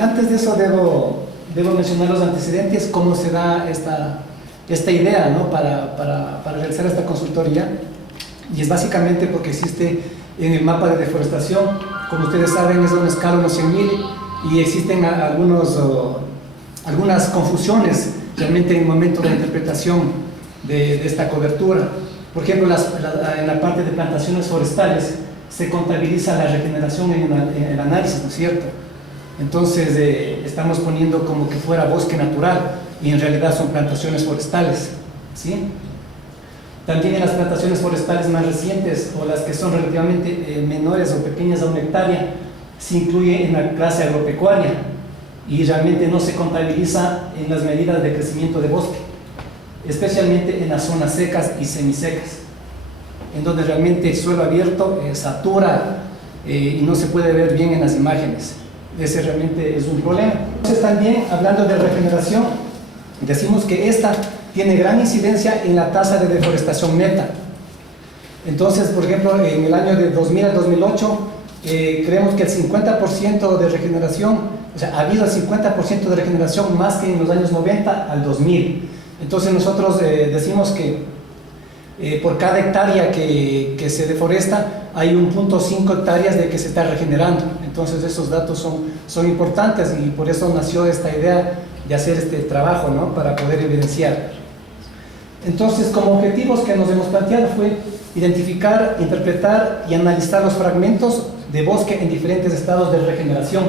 Antes de eso debo mencionar los antecedentes, cómo se da esta idea, ¿no? para realizar esta consultoría, y es básicamente porque existe en el mapa de deforestación, como ustedes saben, es de una escala de unos 100.000 y existen algunas confusiones realmente en el momento de la interpretación de esta cobertura. Por ejemplo, en la parte de plantaciones forestales se contabiliza la regeneración en el análisis, ¿no es cierto? Entonces estamos poniendo como que fuera bosque natural y en realidad son plantaciones forestales, ¿sí? También en las plantaciones forestales más recientes o las que son relativamente menores o pequeñas a 1 hectárea se incluye en la clase agropecuaria y realmente no se contabiliza en las medidas de crecimiento de bosque, especialmente en las zonas secas y semisecas, en donde realmente el suelo abierto satura y no se puede ver bien en las imágenes. Ese realmente es un problema. Entonces también, hablando de regeneración, decimos que esta tiene gran incidencia en la tasa de deforestación neta. Entonces, por ejemplo, en el año de 2000 al 2008, creemos que el 50% de regeneración, o sea, ha habido el 50% de regeneración más que en los años 90 al 2000. Entonces nosotros decimos que por cada hectárea que se deforesta hay 1.5 hectáreas de que se está regenerando. Entonces esos datos son importantes y por eso nació esta idea de hacer este trabajo, ¿no? Para poder evidenciar. Entonces, como objetivos que nos hemos planteado fue identificar, interpretar y analizar los fragmentos de bosque en diferentes estados de regeneración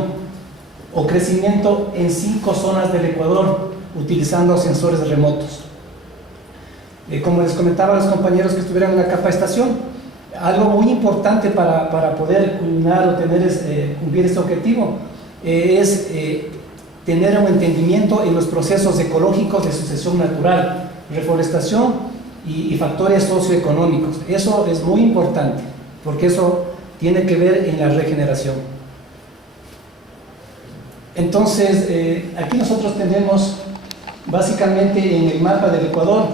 o crecimiento en 5 zonas del Ecuador utilizando sensores remotos. Como les comentaba a los compañeros que estuvieron en la capacitación, algo muy importante para poder culminar o cumplir este objetivo es tener un entendimiento en los procesos ecológicos de sucesión natural, reforestación y factores socioeconómicos. Eso es muy importante porque eso tiene que ver en la regeneración. Entonces, aquí nosotros tenemos básicamente en el mapa del Ecuador,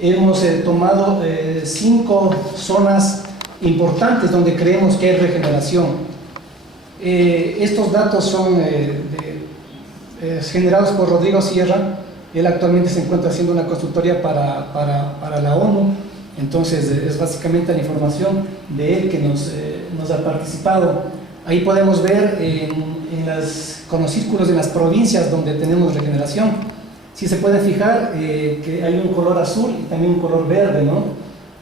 hemos tomado 5 zonas importantes donde creemos que hay regeneración. Estos datos son generados por Rodrigo Sierra. Él actualmente se encuentra haciendo una consultoría para la ONU, entonces es básicamente la información de él que nos ha participado. Ahí podemos ver con los círculos en las provincias donde tenemos regeneración. Si se pueden fijar que hay un color azul y también un color verde, ¿no?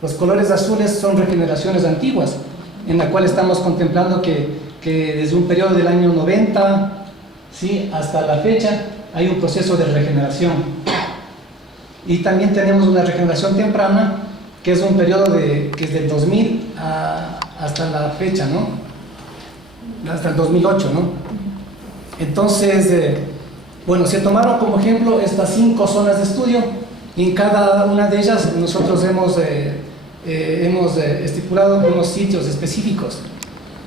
Los colores azules son regeneraciones antiguas, en la cual estamos contemplando que desde un periodo del año 90, ¿sí?, hasta la fecha hay un proceso de regeneración. Y también tenemos una regeneración temprana, que es un periodo que es del 2000 hasta la fecha, ¿no? Hasta el 2008, ¿no? Entonces, bueno, se tomaron como ejemplo estas 5 zonas de estudio y en cada una de ellas nosotros hemos estipulado unos sitios específicos,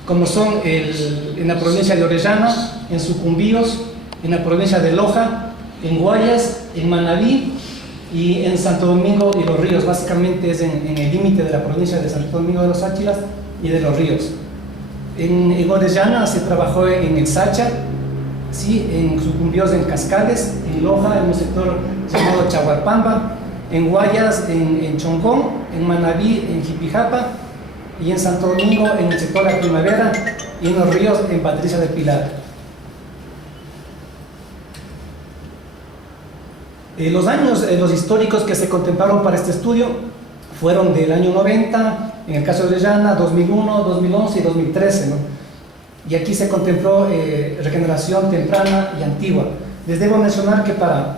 como son en la provincia de Orellana, en Sucumbíos, en la provincia de Loja, en Guayas, en Manabí y en Santo Domingo y Los Ríos. Básicamente es en el límite de la provincia de Santo Domingo de los Áchilas y de Los Ríos. En Orellana se trabajó en el Sacha, ¿sí?, en Sucumbíos en Cascades, en Loja en un sector llamado Chahuarpamba, en Guayas en Chongón, en Manabí en Jipijapa y en Santo Domingo en el sector La Primavera y en Los Ríos en Patricia del Pilar. Los históricos que se contemplaron para este estudio fueron del año 90, en el caso de Orellana, 2001, 2011 y 2013, ¿no? Y aquí se contempló regeneración temprana y antigua. Les debo mencionar que para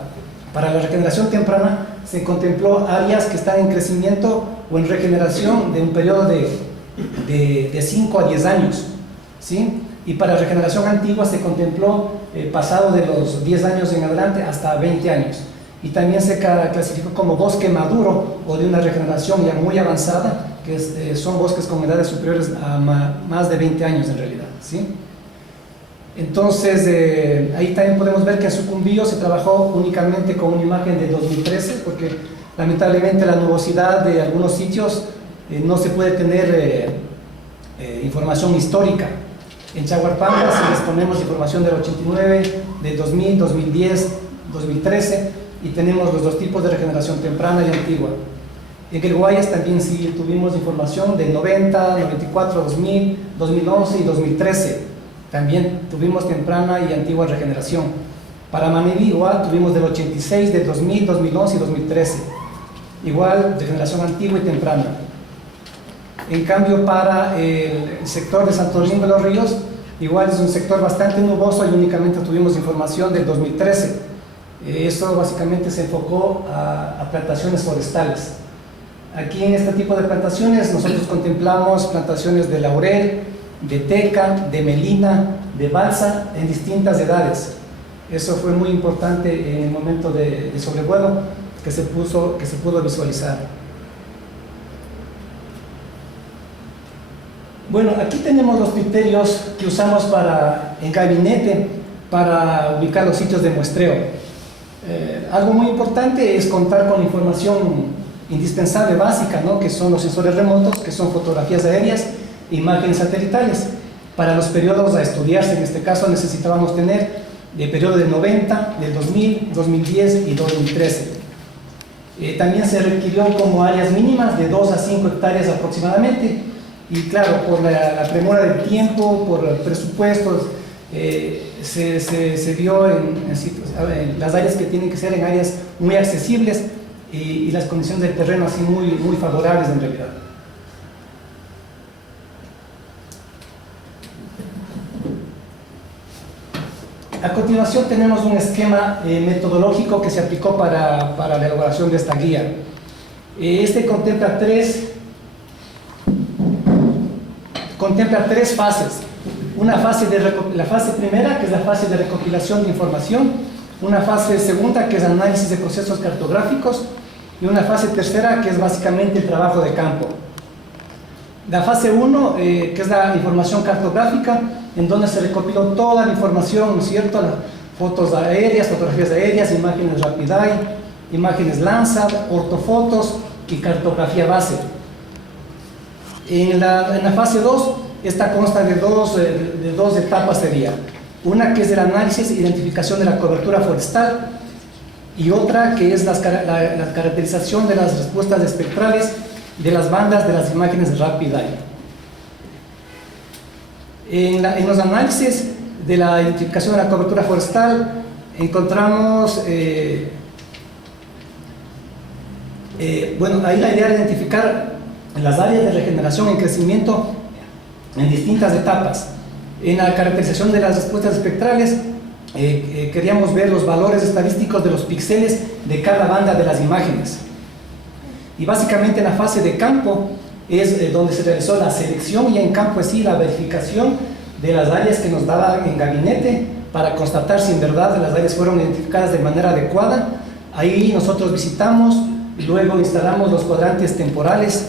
la regeneración temprana se contempló áreas que están en crecimiento o en regeneración de un periodo de 5 a 10 años, ¿sí? Y para regeneración antigua se contempló pasado de los 10 años en adelante hasta 20 años. Y también se clasificó como bosque maduro o de una regeneración ya muy avanzada, que son bosques con edades superiores a más de 20 años en realidad, ¿sí? Entonces, ahí también podemos ver que en Sucumbío se trabajó únicamente con una imagen de 2013, porque lamentablemente la nubosidad de algunos sitios no se puede tener información histórica. En Chaguarpanga sí disponemos de información del 89, del 2000, 2010, 2013, y tenemos los dos tipos de regeneración temprana y antigua. En el Guayas también sí tuvimos información del 90, 94, 2000, 2011 y 2013. También tuvimos temprana y antigua regeneración. Para Manabí igual tuvimos del 86, del 2000, 2011 y 2013. Igual regeneración antigua y temprana. En cambio, para el sector de Santo Domingo de los Ríos, igual es un sector bastante nuboso y únicamente tuvimos información del 2013. Eso básicamente se enfocó a plantaciones forestales. Aquí en este tipo de plantaciones nosotros contemplamos plantaciones de laurel, de teca, de melina, de balsa en distintas edades. Eso fue muy importante en el momento de sobrevuelo que se pudo visualizar. Bueno, aquí tenemos los criterios que usamos en gabinete para ubicar los sitios de muestreo. Algo muy importante es contar con información indispensable, básica, ¿no? Que son los sensores remotos, que son fotografías aéreas, imágenes satelitales. Para los periodos a estudiarse, en este caso necesitábamos tener el periodo del 90, del 2000, 2010 y 2013. También se requirió como áreas mínimas de 2 a 5 hectáreas aproximadamente, y claro, por la premura del tiempo, por presupuestos, se vio en las áreas que tienen que ser en áreas muy accesibles y las condiciones del terreno así muy favorables en realidad. A continuación tenemos un esquema metodológico que se aplicó para la elaboración de esta guía. Este contempla tres fases. La fase primera, que es la fase de recopilación de información, una fase segunda, que es análisis de procesos cartográficos, y una fase tercera, que es básicamente el trabajo de campo. La fase 1, que es la información cartográfica, en donde se recopiló toda la información, ¿no es cierto? Las fotos aéreas, fotografías aéreas, imágenes Rapid Eye, imágenes Landsat, ortofotos y cartografía base. En la fase 2, esta consta de dos etapas sería. Una que es el análisis e identificación de la cobertura forestal, y otra que es la caracterización de las respuestas espectrales de las bandas de las imágenes Rapid Eye. En los análisis de la identificación de la cobertura forestal encontramos, ahí la idea era identificar las áreas de regeneración en crecimiento en distintas etapas. En la caracterización de las respuestas espectrales queríamos ver los valores estadísticos de los píxeles de cada banda de las imágenes. Y básicamente en la fase de campo es donde se realizó la selección, y en campo es sí la verificación de las áreas que nos daba en gabinete para constatar si en verdad las áreas fueron identificadas de manera adecuada. Ahí nosotros visitamos y luego instalamos los cuadrantes temporales,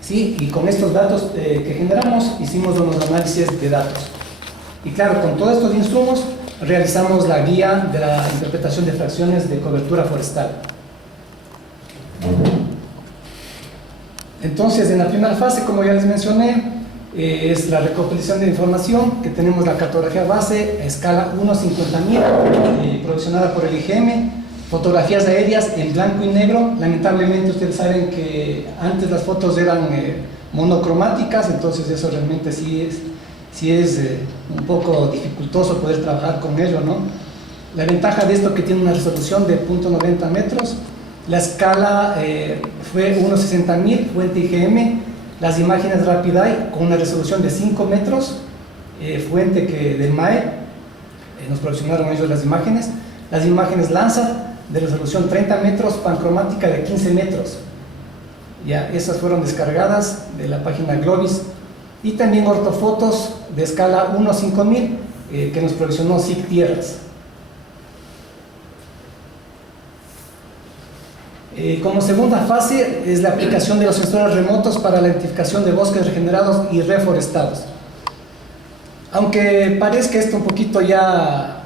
¿sí? Y con estos datos que generamos hicimos unos análisis de datos. Y claro, con todos estos insumos realizamos la guía de la interpretación de fracciones de cobertura forestal. Entonces, en la primera fase, como ya les mencioné, es la recopilación de información, que tenemos la cartografía base a escala 1/50.000, provisionada por el IGM, fotografías aéreas en blanco y negro. Lamentablemente ustedes saben que antes las fotos eran monocromáticas, entonces eso realmente sí es un poco dificultoso poder trabajar con ello, ¿no? La ventaja de esto es que tiene una resolución de 0.90 metros, la escala fue 1/60.000, fuente IGM, las imágenes Rapid Eye con una resolución de 5 metros, fuente del MAE, nos proporcionaron ellos las imágenes Landsat de resolución 30 metros, pancromática de 15 metros, ya, esas fueron descargadas de la página Globis, y también ortofotos de escala 1/5000 que nos proporcionó SIC Tierras. Como segunda fase es la aplicación de los sensores remotos para la identificación de bosques regenerados y reforestados. Aunque parezca esto un poquito ya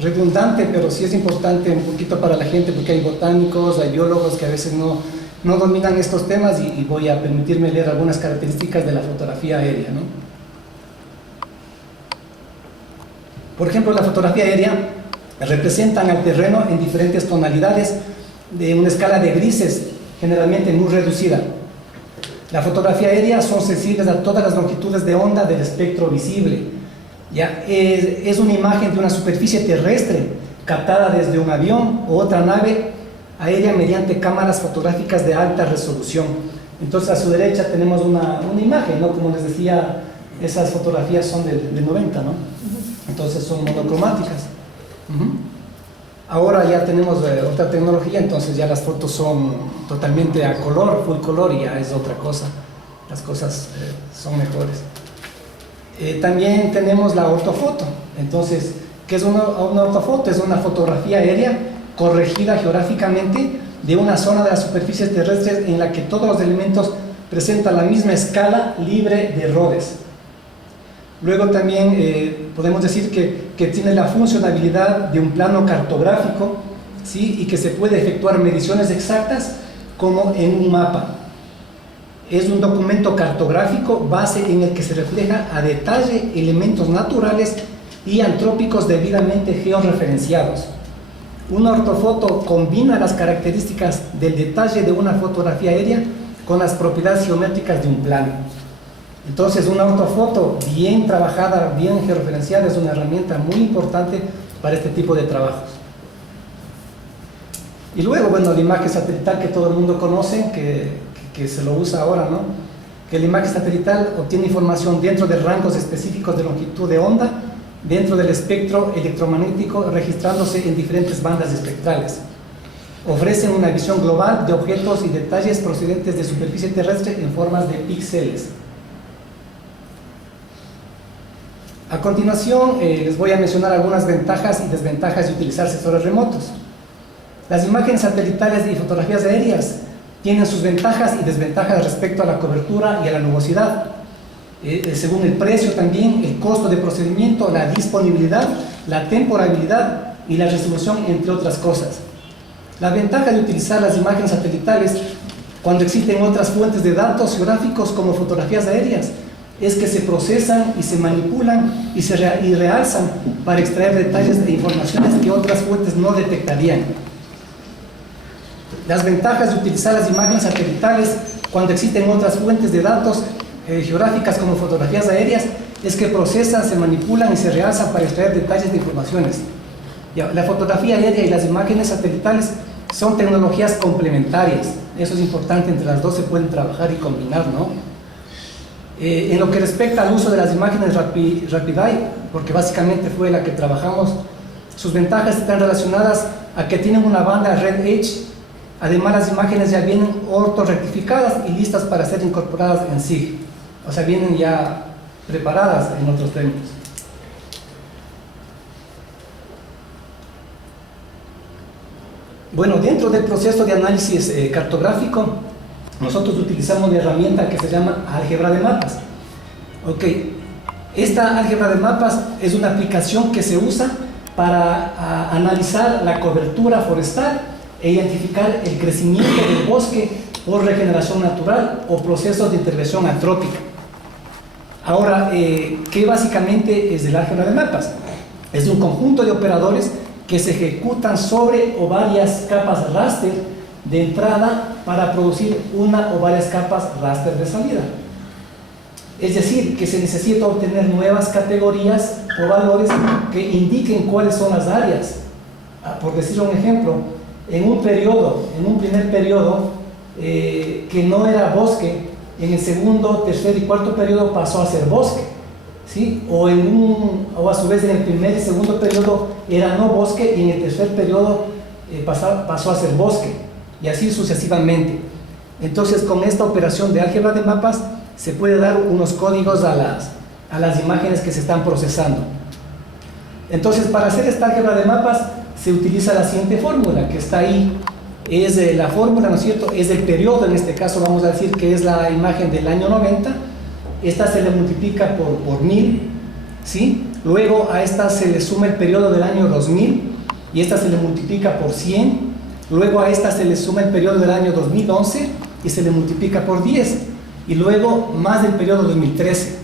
redundante, pero sí es importante un poquito para la gente, porque hay botánicos, hay biólogos que a veces no dominan estos temas, y voy a permitirme leer algunas características de la fotografía aérea, ¿no? Por ejemplo, la fotografía aérea representan al terreno en diferentes tonalidades de una escala de grises, generalmente muy reducida. La fotografía aérea son sensibles a todas las longitudes de onda del espectro visible. ¿Ya? Es una imagen de una superficie terrestre captada desde un avión o otra nave aérea mediante cámaras fotográficas de alta resolución. Entonces a su derecha tenemos una imagen, ¿no? Como les decía, esas fotografías son del 90, ¿no? Entonces son monocromáticas. Ahora ya tenemos otra tecnología, entonces ya las fotos son totalmente a color, full color, y ya es otra cosa. Las cosas son mejores. También tenemos la ortofoto. Entonces, ¿qué es una ortofoto? Es una fotografía aérea corregida geográficamente de una zona de las superficies terrestres en la que todos los elementos presentan la misma escala libre de errores. Luego también podemos decir que tiene la funcionalidad de un plano cartográfico, ¿sí? Y que se puede efectuar mediciones exactas como en un mapa. Es un documento cartográfico base en el que se refleja a detalle elementos naturales y antrópicos debidamente georreferenciados. Una ortofoto combina las características del detalle de una fotografía aérea con las propiedades geométricas de un plano. Entonces, una ortofoto bien trabajada, bien georreferenciada, es una herramienta muy importante para este tipo de trabajos. Y luego, bueno, la imagen satelital que todo el mundo conoce, que se lo usa ahora, ¿no? Que la imagen satelital obtiene información dentro de rangos específicos de longitud de onda, dentro del espectro electromagnético, registrándose en diferentes bandas espectrales. Ofrecen una visión global de objetos y detalles procedentes de superficie terrestre en formas de píxeles. A continuación, les voy a mencionar algunas ventajas y desventajas de utilizar sensores remotos. Las imágenes satelitales y fotografías aéreas tienen sus ventajas y desventajas respecto a la cobertura y a la nubosidad. Según el precio también, el costo de procedimiento, la disponibilidad, la temporalidad y la resolución, entre otras cosas. La ventaja de utilizar las imágenes satelitales cuando existen otras fuentes de datos geográficos como fotografías aéreas es que se procesan y se manipulan y realzan para extraer detalles e informaciones que otras fuentes no detectarían. Las ventajas de utilizar las imágenes satelitales cuando existen otras fuentes de datos geográficas como fotografías aéreas es que procesan, se manipulan y se realzan para extraer detalles de informaciones. La fotografía aérea y las imágenes satelitales son tecnologías complementarias. Eso es importante, entre las dos se pueden trabajar y combinar, ¿no? En lo que respecta al uso de las imágenes Rapid Eye, porque básicamente fue la que trabajamos, sus ventajas están relacionadas a que tienen una banda Red Edge. Además, las imágenes ya vienen ortorrectificadas y listas para ser incorporadas en SIG, o sea, vienen ya preparadas, en otros términos. Bueno, dentro del proceso de análisis cartográfico, nosotros utilizamos una herramienta que se llama álgebra de mapas. Ok, esta álgebra de mapas es una aplicación que se usa para analizar la cobertura forestal e identificar el crecimiento del bosque por regeneración natural o procesos de intervención antrópica. Ahora, ¿qué básicamente es el álgebra de mapas? Es un conjunto de operadores que se ejecutan sobre o varias capas raster de entrada para producir una o varias capas raster de salida. Es decir, que se necesita obtener nuevas categorías o valores que indiquen cuáles son las áreas. Por decir un ejemplo, en un primer periodo que no era bosque, en el segundo, tercer y cuarto periodo pasó a ser bosque, ¿sí? O a su vez en el primer y segundo periodo era no bosque y en el tercer periodo pasó a ser bosque, y así sucesivamente. Entonces, con esta operación de álgebra de mapas se puede dar unos códigos a las imágenes que se están procesando. Entonces, para hacer esta álgebra de mapas se utiliza la siguiente fórmula que está ahí. Es la fórmula, ¿no es cierto? Es el periodo, en este caso vamos a decir que es la imagen del año 90. Esta se le multiplica por 1000, ¿sí? Luego a esta se le suma el periodo del año 2000 y esta se le multiplica por 100. Luego a esta se le suma el periodo del año 2011 y se le multiplica por 10. Y luego más del periodo 2013.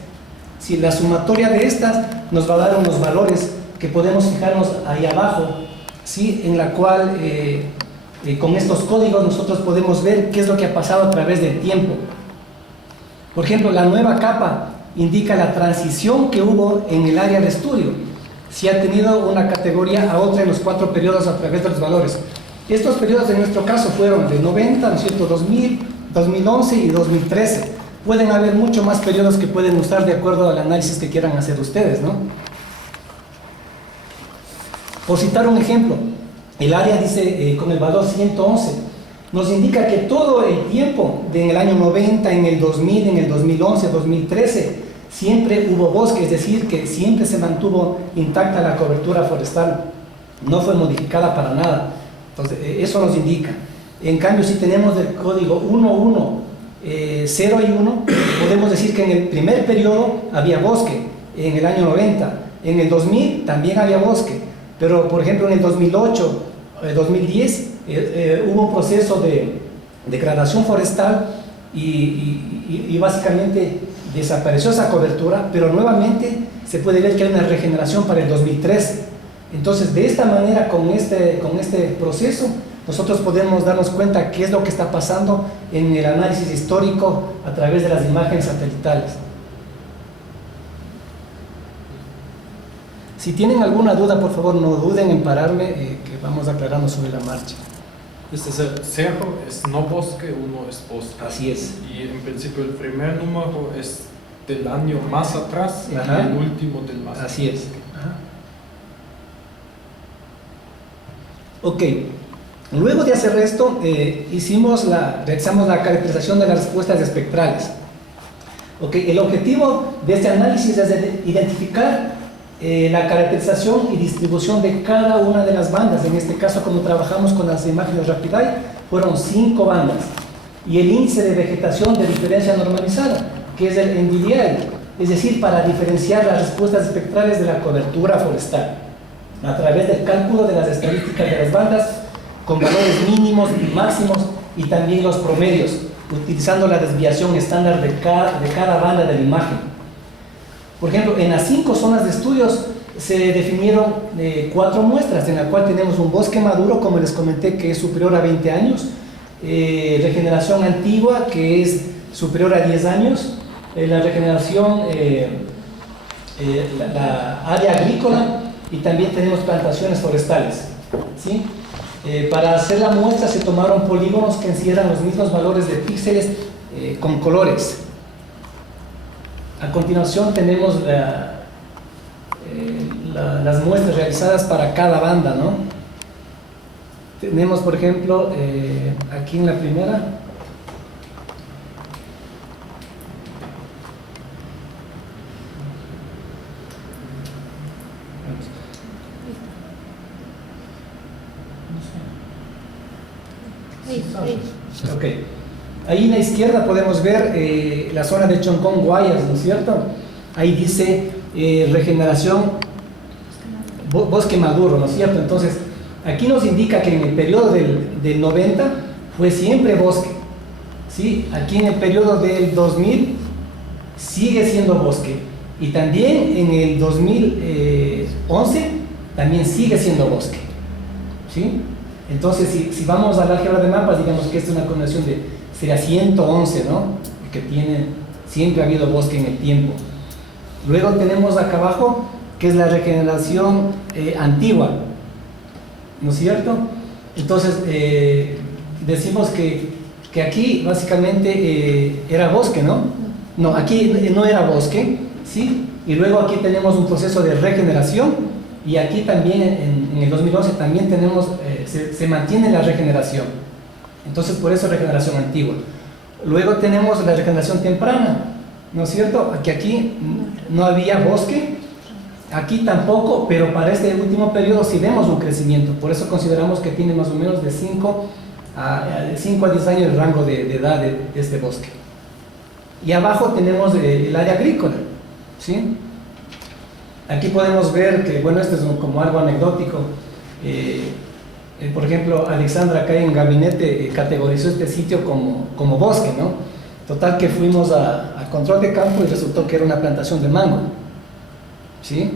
Si la sumatoria de estas nos va a dar unos valores que podemos fijarnos ahí abajo, ¿sí? En la cual con estos códigos nosotros podemos ver qué es lo que ha pasado a través del tiempo. Por ejemplo, la nueva capa indica la transición que hubo en el área de estudio, si ha tenido una categoría a otra en los 4 periodos a través de los valores. Estos periodos en nuestro caso fueron de 90, ¿no es cierto?, 2000, 2011 y 2013. Pueden haber mucho más periodos que pueden usar de acuerdo al análisis que quieran hacer ustedes, ¿no? Por citar un ejemplo, el área dice con el valor 111, nos indica que todo el tiempo en el año 90, en el 2000, en el 2011, 2013, siempre hubo bosque, es decir, que siempre se mantuvo intacta la cobertura forestal, no fue modificada para nada. Entonces, eso nos indica. En cambio, si tenemos el código 11, 0 y 1, podemos decir que en el primer periodo había bosque, en el año 90, en el 2000 también había bosque, pero por ejemplo en el 2008, 2010, hubo un proceso de degradación forestal y básicamente desapareció esa cobertura, pero nuevamente se puede ver que hay una regeneración para el 2013. Entonces, de esta manera, con este proceso, nosotros podemos darnos cuenta qué es lo que está pasando en el análisis histórico a través de las imágenes satelitales. Si tienen alguna duda, por favor, no duden en pararme, que vamos aclarando sobre la marcha. Este es el 0 es no bosque, 1 es bosque. Así es. Y en principio el primer número es del año más atrás y Ajá. el último del más atrás. Así es. Ajá. Ok. Luego de hacer esto, realizamos la caracterización de las respuestas espectrales. Okay. El objetivo de este análisis es identificar la caracterización y distribución de cada una de las bandas. En este caso, como trabajamos con las imágenes RapidEye, fueron 5 bandas. Y el índice de vegetación de diferencia normalizada, que es el NDVI, es decir, para diferenciar las respuestas espectrales de la cobertura forestal, a través del cálculo de las estadísticas de las bandas, con valores mínimos y máximos, y también los promedios, utilizando la desviación estándar de cada banda de la imagen. Por ejemplo, en las 5 zonas de estudios se definieron 4 muestras, en la cual tenemos un bosque maduro, como les comenté, que es superior a 20 años, regeneración antigua, que es superior a 10 años, la regeneración, la área agrícola, y también tenemos plantaciones forestales, ¿sí? Para hacer la muestra se tomaron polígonos que encierran los mismos valores de píxeles con colores. A continuación tenemos las muestras realizadas para cada banda, ¿no? Tenemos, por ejemplo, aquí en la primera, ok. Ahí en la izquierda podemos ver la zona de Choncón, Guayas, ¿no es cierto? Ahí dice regeneración bosque maduro, ¿no es cierto? Entonces, aquí nos indica que en el periodo del 90 fue siempre bosque, ¿sí? Aquí en el periodo del 2000 sigue siendo bosque, y también en el 2011 también sigue siendo bosque, ¿sí? Entonces, si vamos al álgebra de mapas, digamos que esta es una combinación sería 111, ¿no? Que siempre ha habido bosque en el tiempo. Luego tenemos acá abajo, que es la regeneración antigua, ¿no es cierto? Entonces, decimos que aquí básicamente era bosque, ¿no? No, aquí no era bosque, ¿sí? Y luego aquí tenemos un proceso de regeneración, y aquí también en el 2011 también tenemos, se mantiene la regeneración. Entonces, por eso regeneración antigua. Luego tenemos la regeneración temprana, ¿no es cierto? Aquí no había bosque, aquí tampoco, pero para este último periodo sí vemos un crecimiento. Por eso consideramos que tiene más o menos de 5 a 10 años el rango de edad de este bosque. Y abajo tenemos el área agrícola, ¿sí? Aquí podemos ver que, bueno, esto es como algo anecdótico. Por ejemplo, Alexandra acá en gabinete categorizó este sitio como bosque, ¿no? Total que fuimos a control de campo y resultó que era una plantación de mango, ¿sí?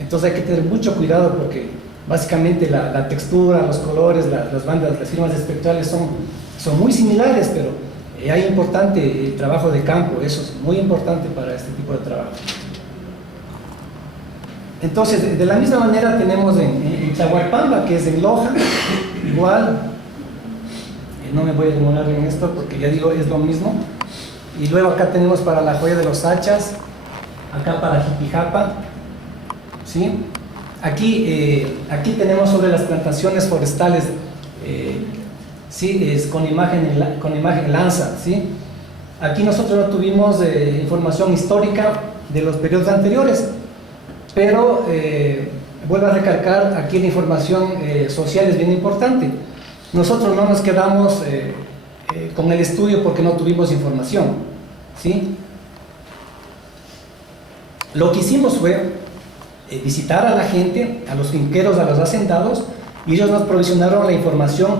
Entonces hay que tener mucho cuidado porque básicamente la textura, los colores, las bandas, las firmas espectrales son muy similares, pero hay importante el trabajo de campo, eso es muy importante para este tipo de trabajo. Entonces, de la misma manera tenemos en Chaguarpamba, que es en Loja, igual, no me voy a demorar en esto porque ya digo, es lo mismo. Y luego acá tenemos para la Joya de los Hachas, acá para Jipijapa, ¿sí? Aquí tenemos sobre las plantaciones forestales, ¿sí? Es con imagen lanza, ¿sí? Aquí nosotros no tuvimos información histórica de los periodos anteriores, pero vuelvo a recalcar, aquí la información social es bien importante. Nosotros no nos quedamos con el estudio porque no tuvimos información, ¿sí? Lo que hicimos fue visitar a la gente, a los finqueros, a los hacendados, y ellos nos provisionaron la información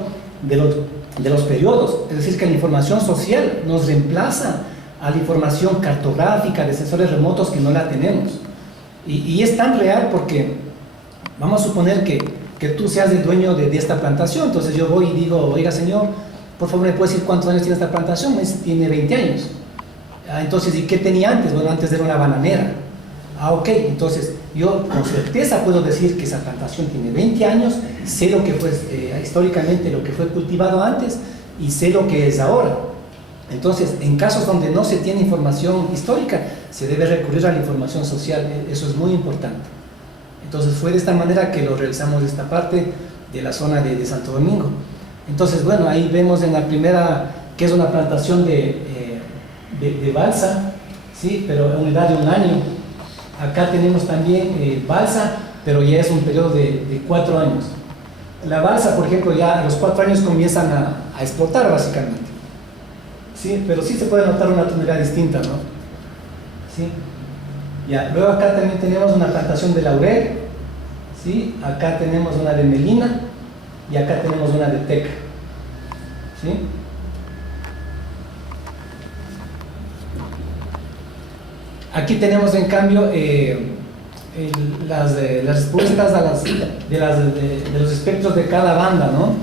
de los periodos, es decir, que la información social nos reemplaza a la información cartográfica de sensores remotos que no la tenemos. Y es tan real porque vamos a suponer que tú seas el dueño de esta plantación. Entonces yo voy y digo, oiga señor, por favor me puede decir cuántos años tiene esta plantación. Tiene 20 años. Entonces, ¿y qué tenía antes? Bueno, antes era una bananera. Ok, entonces yo con certeza puedo decir que esa plantación tiene 20 años, sé lo que fue históricamente, lo que fue cultivado antes y sé lo que es ahora. Entonces, en casos donde no se tiene información histórica, se debe recurrir a la información social, eso es muy importante. Entonces, fue de esta manera que lo realizamos esta parte de la zona de Santo Domingo. Entonces, bueno, ahí vemos en la primera que es una plantación de balsa, ¿sí? Pero en una edad de 1 año. Acá tenemos también balsa, pero ya es un periodo de 4 años. La balsa, por ejemplo, ya a los 4 años comienzan a explotar básicamente. ¿Sí? Pero sí se puede notar una tonalidad distinta, ¿no? ¿Sí? Ya. Luego acá también tenemos una plantación de laurel, ¿sí? Acá tenemos una de melina y acá tenemos una de teca, ¿sí? Aquí tenemos en cambio las respuestas de los espectros de cada banda, ¿no?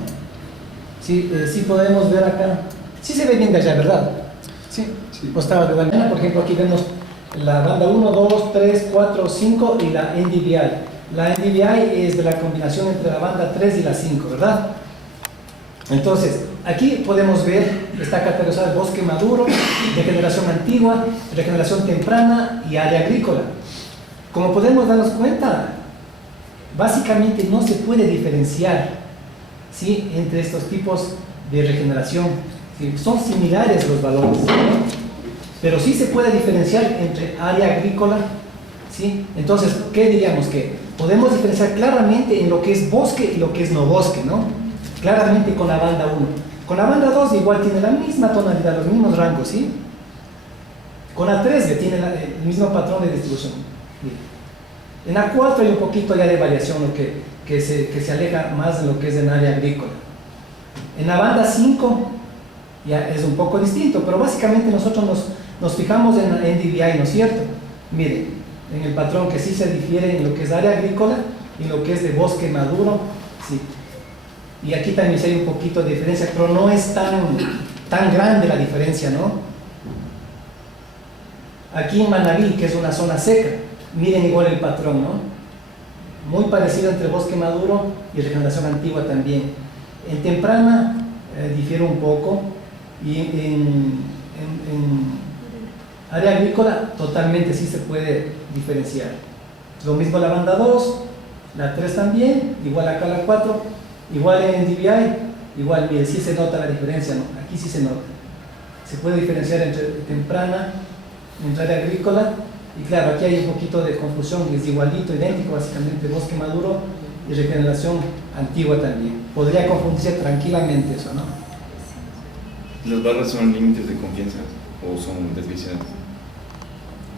Sí, sí podemos ver acá. Sí se ve bien de allá, ¿verdad? Sí. Pues estaba de mañana, por ejemplo, aquí vemos la banda 1, 2, 3, 4, 5 y la NDVI. La NDVI es de la combinación entre la banda 3 y la 5, ¿verdad? Entonces, aquí podemos ver, está categorizado el bosque maduro, regeneración antigua, regeneración temprana y área agrícola. Como podemos darnos cuenta, básicamente no se puede diferenciar, ¿sí?, entre estos tipos de regeneración. ¿Sí? Son similares los valores, ¿no? Pero sí se puede diferenciar entre área agrícola, ¿sí? Entonces, ¿qué diríamos? Que podemos diferenciar claramente en lo que es bosque y lo que es no bosque, ¿no? Claramente con la banda 1. Con la banda 2 igual tiene la misma tonalidad, los mismos rangos, ¿sí? Con la 3 tiene el mismo patrón de distribución. Bien. En la 4 hay un poquito ya de variación, lo que se aleja más de lo que es en área agrícola. En la banda 5 ya es un poco distinto, pero básicamente nosotros nos fijamos en NDVI, ¿no es cierto? Miren, en el patrón que sí se difiere en lo que es área agrícola y lo que es de bosque maduro, sí. Y aquí también sí hay un poquito de diferencia, pero no es tan grande la diferencia, ¿no? Aquí en Manabí, que es una zona seca, miren igual el patrón, ¿no? Muy parecido entre bosque maduro y regeneración antigua también. En temprana difiere un poco y en área agrícola totalmente sí se puede diferenciar. Lo mismo la banda 2, la 3 también, igual acá la 4. Igual en NDVI, igual, mire, sí se nota la diferencia, ¿no? Aquí sí se nota. Se puede diferenciar entre temprana, entre área agrícola, y claro, aquí hay un poquito de confusión, es igualito, idéntico, básicamente bosque maduro y regeneración antigua también. Podría confundirse tranquilamente eso, ¿no? ¿Las barras son límites de confianza o son desviaciones?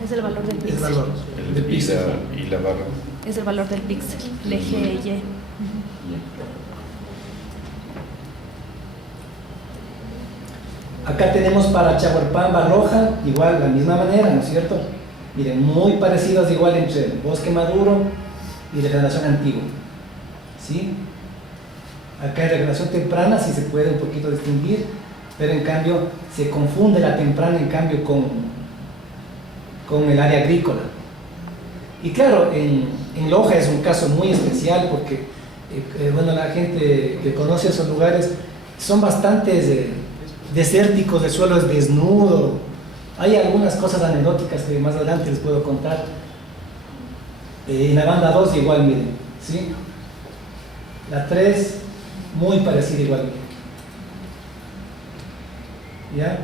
Es el valor del píxel. El valor El píxel y la barra. Es el valor del píxel, el eje Y. Acá tenemos para Chaguarpamba Roja, igual, la misma manera, ¿no es cierto? Miren, muy parecidos igual entre bosque maduro y regeneración antigua, ¿sí? Acá en regeneración temprana sí se puede un poquito distinguir, pero en cambio se confunde la temprana en cambio con el área agrícola. Y claro, en Loja es un caso muy especial porque bueno, la gente que conoce esos lugares son bastante desérticos, el suelo es desnudo. Hay algunas cosas anecdóticas que más adelante les puedo contar. En la banda 2 igual, miren, ¿sí? La 3 muy parecida igual, miren. ¿Ya?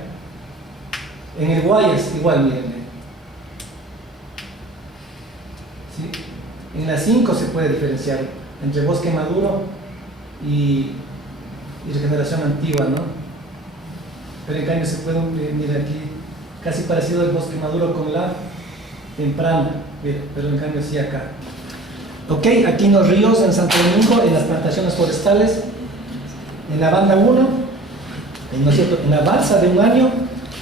En el Guayas igual, miren. ¿Sí? En la 5 se puede diferenciar entre bosque maduro y regeneración antigua, ¿no? Pero en cambio se puede, mira aquí, casi parecido al bosque maduro con la temprana, pero en cambio sí acá. Ok, aquí en los ríos, en Santo Domingo, en las plantaciones forestales, en la banda 1, ¿no es cierto? En la balsa de 1 año,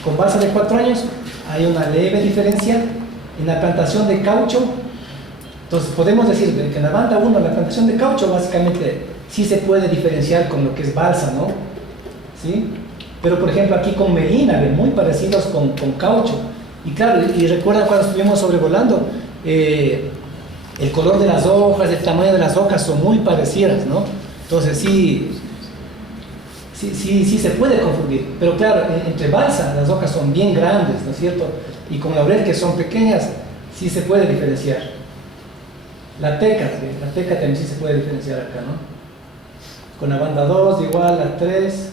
con balsa de 4 años, hay una leve diferencia. En la plantación de caucho, entonces podemos decir que en la banda 1, la plantación de caucho, básicamente sí se puede diferenciar con lo que es balsa, ¿no? ¿Sí? Pero por ejemplo aquí con melina, muy parecidos con caucho. Y claro, y recuerda cuando estuvimos sobrevolando, el color de las hojas, el tamaño de las hojas son muy parecidas, ¿no? Entonces sí se puede confundir. Pero claro, entre balsa las hojas son bien grandes, ¿no es cierto? Y con laurel que son pequeñas, sí se puede diferenciar. La teca también sí se puede diferenciar acá, ¿no? Con la banda 2 igual, la 3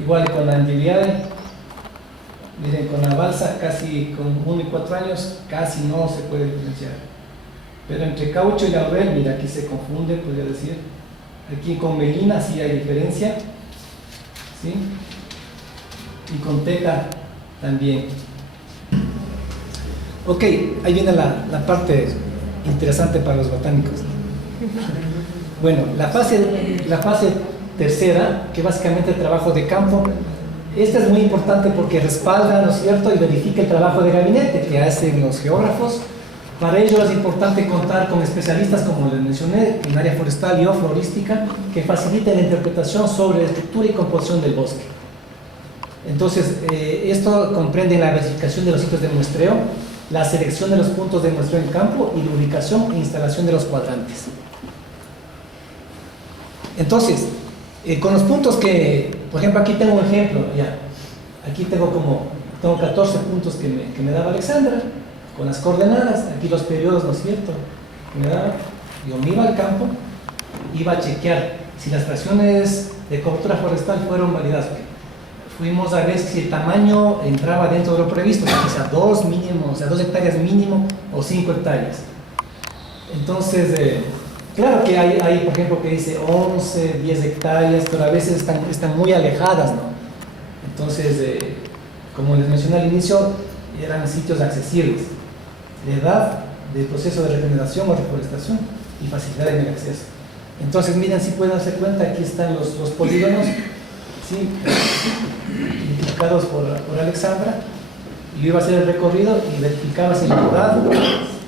igual con la Andiviae. Miren, con la balsa casi con 1 y 4 años casi no se puede diferenciar. Pero entre caucho y laurel, mira, aquí se confunde, podría decir. Aquí con melina sí hay diferencia, ¿sí? Y con teca también. Ok, ahí viene la parte interesante para los botánicos. Bueno, la fase tercera, que básicamente es el trabajo de campo. Esta es muy importante porque respalda, ¿no es cierto?, y verifica el trabajo de gabinete que hacen los geógrafos. Para ello es importante contar con especialistas, como les mencioné, en área forestal y o florística, que faciliten la interpretación sobre la estructura y composición del bosque. Entonces, esto comprende la verificación de los sitios de muestreo, la selección de los puntos de muestreo en campo y la ubicación e instalación de los cuadrantes. Entonces, con los puntos que, por ejemplo, aquí tengo un ejemplo, ya, aquí tengo 14 puntos que me daba Alexandra, con las coordenadas, aquí los periodos, ¿no es cierto?, que me daba. Yo me iba al campo, iba a chequear si las fracciones de cobertura forestal fueron validadas. Fuimos a ver si el tamaño entraba dentro de lo previsto, o sea, 2 mínimo, o sea, 2 hectáreas mínimo o 5 hectáreas. Entonces, claro que hay, por ejemplo, que dice 11, 10 hectáreas, pero a veces están muy alejadas, ¿no? Entonces, como les mencioné al inicio, eran sitios accesibles. La edad del proceso de regeneración o reforestación y facilidad en el acceso. Entonces, miren, si pueden darse cuenta, aquí están los polígonos, ¿sí?, identificados por Alexandra. Y yo iba a hacer el recorrido y verificaba si en verdad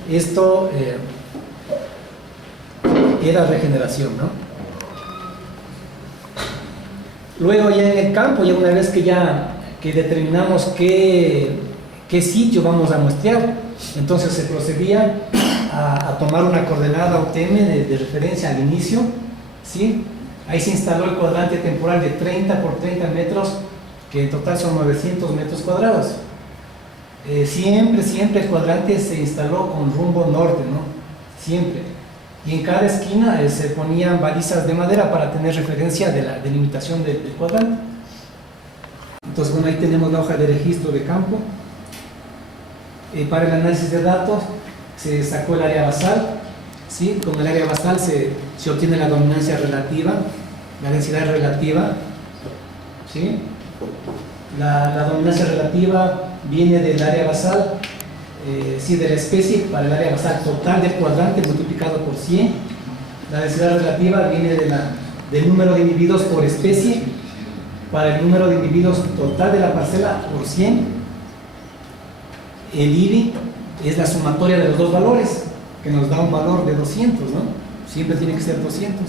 esto era regeneración, ¿no? Luego ya en el campo, ya una vez que determinamos qué sitio vamos a muestrear, entonces se procedía a tomar una coordenada UTM de referencia al inicio, ¿sí? Ahí se instaló el cuadrante temporal de 30 por 30 metros, que en total son 900 metros cuadrados. Siempre el cuadrante se instaló con rumbo norte, ¿no? Siempre. Y en cada esquina se ponían balizas de madera para tener referencia de la delimitación del cuadrante. Entonces, bueno, ahí tenemos la hoja de registro de campo. Para el análisis de datos se sacó el área basal, ¿sí? Con el área basal se obtiene la dominancia relativa, la densidad relativa, ¿sí? La dominancia relativa viene del área basal, sí, de la especie, para el área basal total del cuadrante multiplicado por 100. La densidad relativa viene del número de individuos por especie, para el número de individuos total de la parcela por 100. El IBI es la sumatoria de los dos valores, que nos da un valor de 200, ¿no? Siempre tiene que ser 200.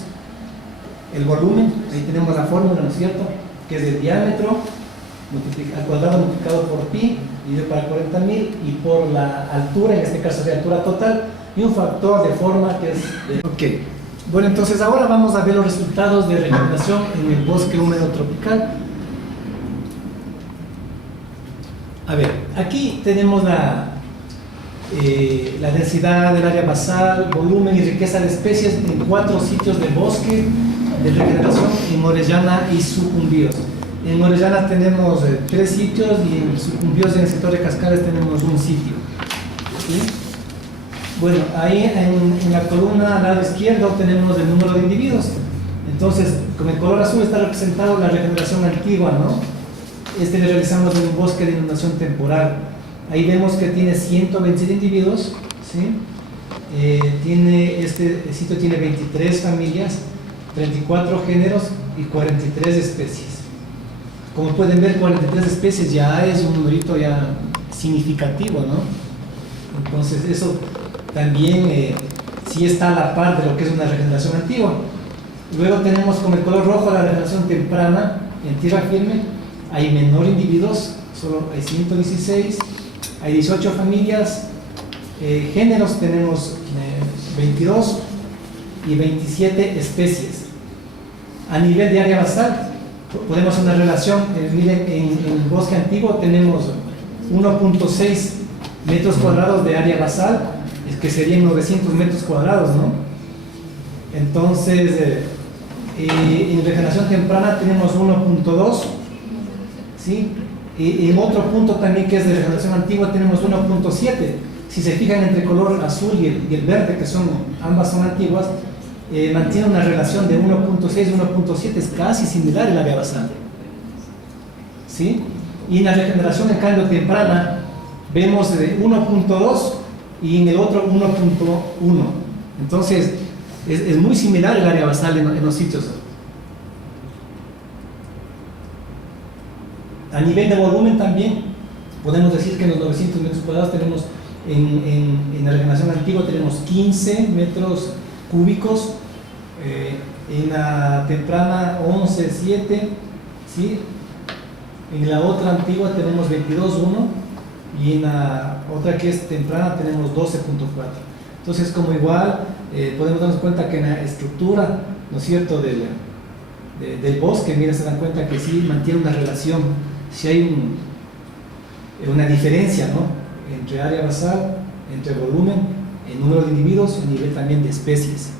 El volumen, ahí tenemos la fórmula, ¿no es cierto? Que es el diámetro al cuadrado multiplicado por pi, dividido para 40.000, y por la altura, en este caso es la altura total, y un factor de forma que es de... Ok, bueno, entonces ahora vamos a ver los resultados de regeneración en el bosque húmedo tropical. A ver, aquí tenemos la densidad del área basal, volumen y riqueza de especies en 4 sitios de bosque de regeneración en Orellana y Sucumbíos. En Orellana tenemos 3 sitios y en Sucumbíos, en el sector de Cascales, tenemos 1 sitio. ¿Sí? Bueno, ahí en la columna al lado izquierdo tenemos el número de individuos. Entonces, con el color azul está representado la regeneración antigua, ¿no? Este le realizamos en un bosque de inundación temporal. Ahí vemos que tiene 127 individuos, ¿sí? Este sitio tiene 23 familias, 34 géneros y 43 especies. Como pueden ver, 43 especies ya es un numerito ya significativo, ¿no? Entonces eso también sí está a la par de lo que es una regeneración antigua. Luego tenemos con el color rojo la regeneración temprana en tierra firme. Hay menor individuos, solo hay 116, hay 18 familias, géneros tenemos 22 y 27 especies. A nivel de área basal, podemos hacer una relación, miren, en el bosque antiguo tenemos 1.6 metros cuadrados de área basal, que serían 900 metros cuadrados, ¿no? Entonces, en regeneración temprana tenemos 1.2, ¿sí? Y en otro punto también que es de regeneración antigua tenemos 1.7. Si se fijan entre el color azul y el verde, que ambas son antiguas, mantiene una relación de 1.6 1.7, es casi similar el área basal, ¿sí? Y en la regeneración en cambio temprana vemos de 1.2 y en el otro 1.1. Entonces es muy similar el área basal en los sitios. A nivel de volumen también podemos decir que en los 900 metros cuadrados tenemos en la regeneración antigua tenemos 15 metros cúbicos, en la temprana 11.7, ¿sí? En la otra antigua tenemos 22.1 y en la otra que es temprana tenemos 12.4. Entonces, como igual podemos darnos cuenta que en la estructura, ¿no es cierto?, del bosque, mira, se dan cuenta que sí mantiene una relación, si hay una diferencia, ¿no?, entre área basal, entre volumen, el número de individuos, el nivel también de especies.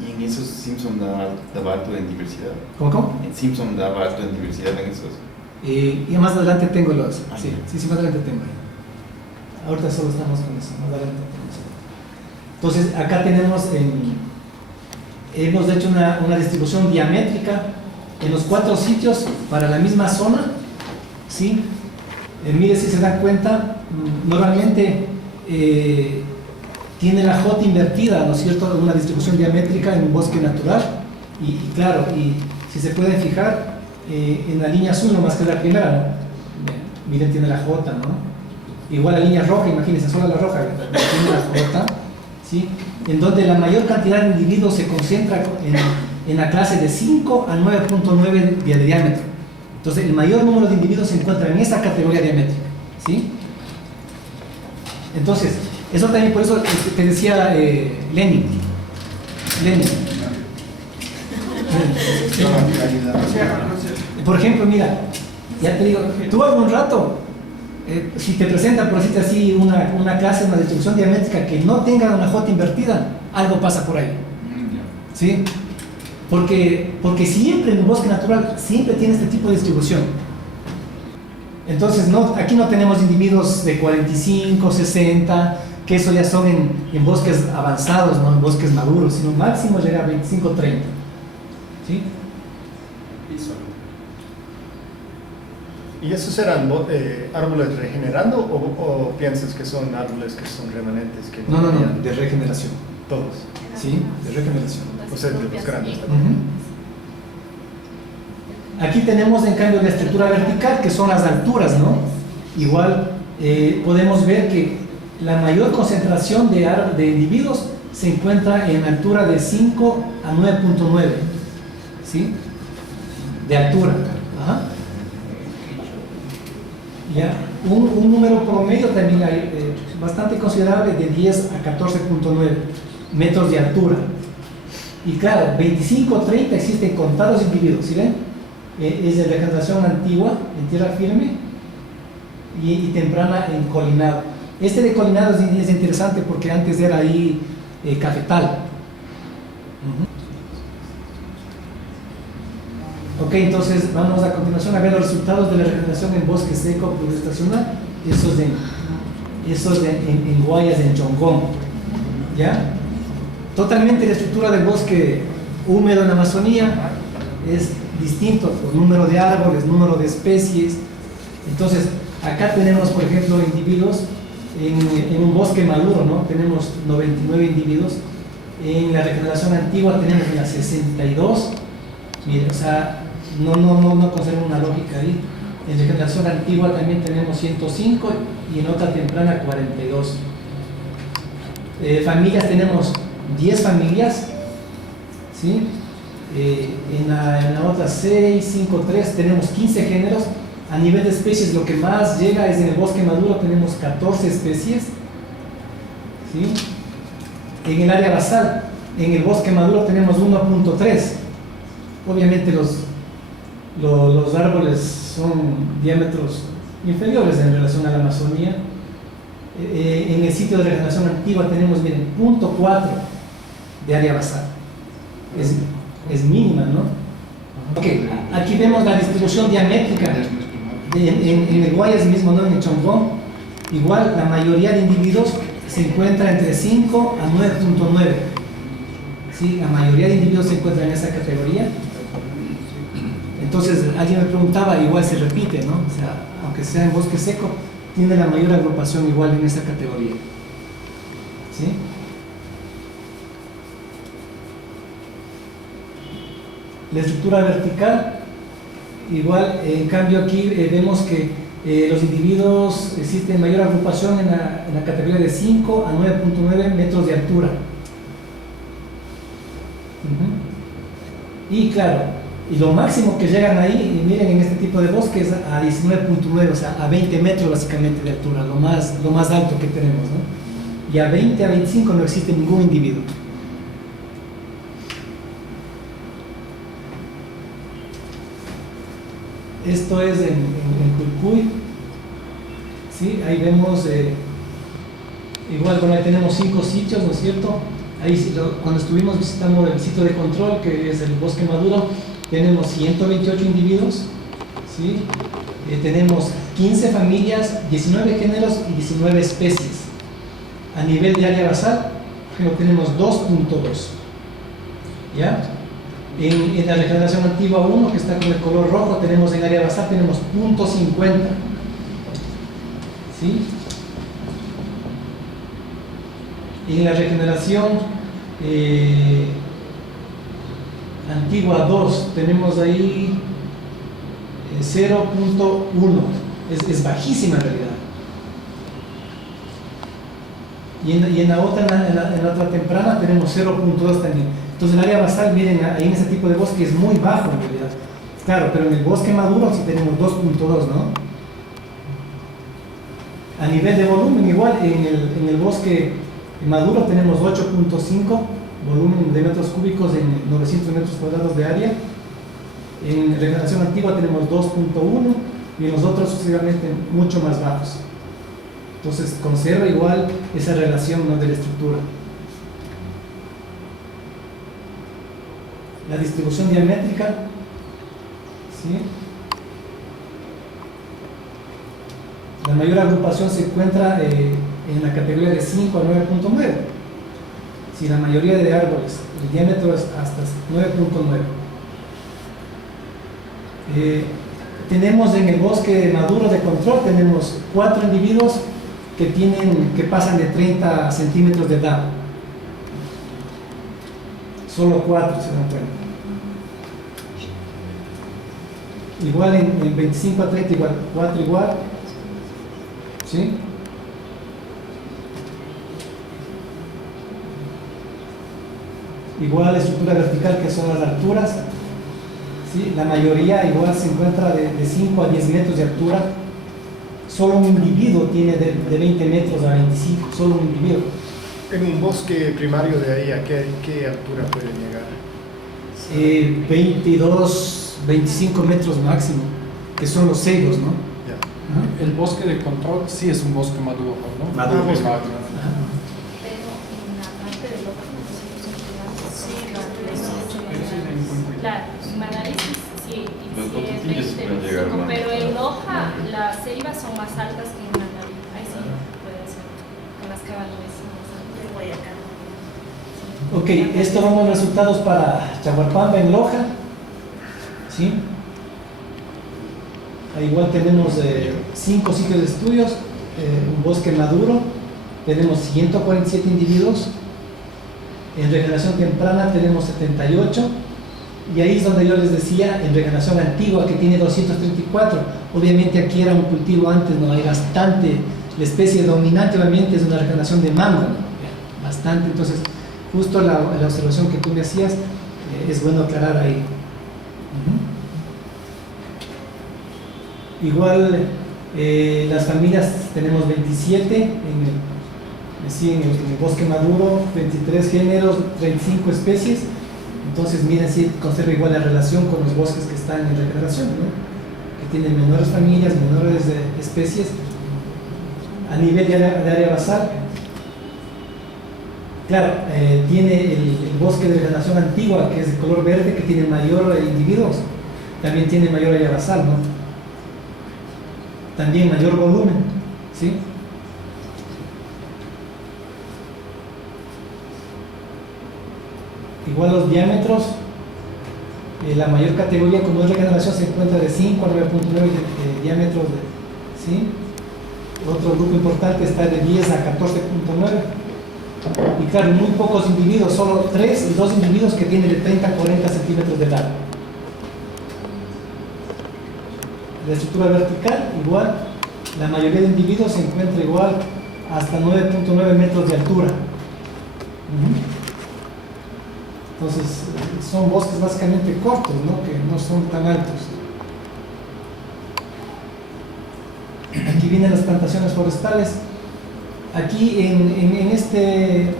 ¿Y en esos Simpson daba alto en diversidad? ¿Cómo? En Simpson daba alto en diversidad en esos. Y más adelante tengo los. Ah, Sí, más adelante tengo. Ahorita solo estamos con eso, más adelante tenemos. Entonces, acá tenemos, hemos hecho una distribución diamétrica en los 4 sitios para la misma zona, ¿sí? Mire, si se dan cuenta, normalmente tiene la J invertida, ¿no es cierto?, una distribución diamétrica en un bosque natural, y claro, y si se pueden fijar, en la línea azul, nomás que es la primera, ¿no? Miren, tiene la J, ¿no? Igual la línea roja, imagínense, solo la roja, tiene la J, ¿sí? En donde la mayor cantidad de individuos se concentra en la clase de 5 a 9.9 de diámetro. Entonces, el mayor número de individuos se encuentra en esa categoría diamétrica, ¿sí? Entonces, eso también, por eso te decía Lenin. Por ejemplo, mira, ya te digo, tú algún rato, si te presentan, por decirte así, una clase, una distribución diamétrica que no tenga una J invertida, algo pasa por ahí, ¿sí? Porque siempre en el bosque natural, siempre tiene este tipo de distribución. Entonces, aquí no tenemos individuos de 45, 60, que eso ya son en bosques avanzados, no en bosques maduros, sino máximo llega a 25, 30. ¿Sí? ¿Y esos eran árboles regenerando o piensas que son árboles que son remanentes? Que No, de regeneración. Todos. Sí, de regeneración. O sea, de los grandes. Aquí tenemos en cambio la estructura vertical, que son las alturas, ¿no? Igual podemos ver que la mayor concentración de individuos se encuentra en altura de 5 a 9.9, ¿sí? De altura. Ajá. Ya. Un número promedio también hay, bastante considerable, de 10 a 14.9 metros de altura. Y claro, 25 o 30 existen contados individuos, ¿sí ven? Es de vegetación antigua, en tierra firme, y temprana en colinado. Este de colinado es interesante porque antes era ahí cafetal. Ok, entonces vamos a continuación a ver los resultados de la regeneración en bosque seco pluriestacional, esos en Guayas, en Chongón. ¿Ya? Totalmente la estructura del bosque húmedo en la Amazonía es distinto por número de árboles, número de especies. Entonces, acá tenemos, por ejemplo, individuos en un bosque maduro, ¿no? Tenemos 99 individuos. En la regeneración antigua tenemos en la 62. Miren, o sea, no conserva una lógica ahí. En la regeneración antigua también tenemos 105 y en otra temprana 42. Familias tenemos 10 familias, ¿sí? En la otra 6, 5, 3 tenemos 15 géneros. A nivel de especies lo que más llega es en el bosque maduro, tenemos 14 especies, ¿sí? En el área basal, en el bosque maduro tenemos 1.3. Obviamente los árboles son diámetros inferiores en relación a la Amazonía. En el sitio de regeneración antigua tenemos, miren, 0.4 de área basal. Es mínima, ¿no? Ok, aquí vemos la distribución diamétrica en el Guayas mismo, ¿no? En el Chongón. Igual la mayoría de individuos se encuentra entre 5 a 9.9. ¿Sí? La mayoría de individuos se encuentra en esa categoría. Entonces, alguien me preguntaba, igual se repite, ¿no? O sea, aunque sea en bosque seco, tiene la mayor agrupación igual en esa categoría. ¿Sí? La estructura vertical, igual, en cambio aquí vemos que los individuos existen mayor agrupación en la categoría de 5 a 9.9 metros de altura. Y claro, y lo máximo que llegan ahí, y miren en este tipo de bosques, a 19.9, o sea, a 20 metros básicamente de altura, lo más alto que tenemos, ¿no? Y a 20 a 25 no existe ningún individuo. Esto es en Cuycuy, ¿sí? Ahí vemos, igual, bueno, ahí tenemos 5 sitios, ¿no es cierto? Ahí, cuando estuvimos visitando el sitio de control, que es el bosque maduro, tenemos 128 individuos, ¿sí? Tenemos 15 familias, 19 géneros y 19 especies. A nivel de área basal, tenemos 2.2, ¿ya? En la regeneración antigua 1, que está con el color rojo, tenemos en área basal, tenemos 0.50, ¿sí? Y en la regeneración antigua 2 tenemos ahí 0.1, es bajísima en realidad. Y en la otra temprana tenemos 0.2 también. Entonces el área basal, miren, ahí en ese tipo de bosque es muy bajo en realidad. Claro, pero en el bosque maduro sí tenemos 2.2, ¿no? A nivel de volumen, igual, en el bosque maduro tenemos 8.5 volumen de metros cúbicos en 900 metros cuadrados de área. En regeneración antigua tenemos 2.1 y en los otros sucesivamente mucho más bajos. Entonces conserva igual esa relación, ¿no?, de la estructura. La distribución diamétrica, ¿sí? La mayor agrupación se encuentra en la categoría de 5 a 9.9. Si la mayoría de árboles, el diámetro es hasta 9.9. Tenemos en el bosque maduro de control, tenemos 4 individuos que pasan de 30 centímetros de edad. Solo 4 se dan cuenta. Igual en 25 a 30 igual, 4 igual, ¿sí? igual estructura vertical, que son las alturas, ¿sí? La mayoría igual se encuentra de 5 a 10 metros de altura. Solo un individuo tiene de 20 metros a 25, solo un individuo. En un bosque primario de ahí, ¿a qué altura puede llegar? 22, 25 metros máximo, que son los cedros, ¿no? Ya. Ajá. El bosque de control sí es un bosque maduro, ¿no? Maduro. Primario. Ajá. Pero en la parte del otro, claro, en Manabí sí, Los sí es bototillos sí 20, pueden llegar 25, más. pero en Loja las ceibas son más altas que en Manabí. Ahí sí puede ser, con las caballeras son más altas. Ok, estos son los resultados para Chaguarpamba en Loja, ¿sí? Ahí igual tenemos 5 sitios de estudios, un bosque maduro, tenemos 147 individuos, en regeneración temprana tenemos 78, y ahí es donde yo les decía, en regeneración antigua, que tiene 234. Obviamente aquí era un cultivo antes, no hay bastante, la especie dominante obviamente es una regeneración de mango, ¿no? Bastante. Entonces justo la observación que tú me hacías, es bueno aclarar ahí. Igual las familias tenemos 27 en el bosque maduro, 23 géneros, 35 especies. Entonces miren si conserva igual la relación con los bosques que están en regeneración, ¿no? Que tienen menores familias, menores especies. A nivel de área basal, claro, tiene el bosque de regeneración antigua, que es de color verde, que tiene mayor individuos, también tiene mayor área basal, ¿no? También mayor volumen, ¿sí? Igual los diámetros, la mayor categoría como es regeneración se encuentra de 5 a 9.9 diámetros, ¿sí? Otro grupo importante está de 10 a 14.9. Y claro, muy pocos individuos, solo 3 y 2 individuos que tienen de 30 a 40 centímetros de largo. La estructura vertical, igual, la mayoría de individuos se encuentra igual hasta 9.9 metros de altura. Entonces, son bosques básicamente cortos, ¿no? Que no son tan altos. Aquí vienen las plantaciones forestales. Aquí en este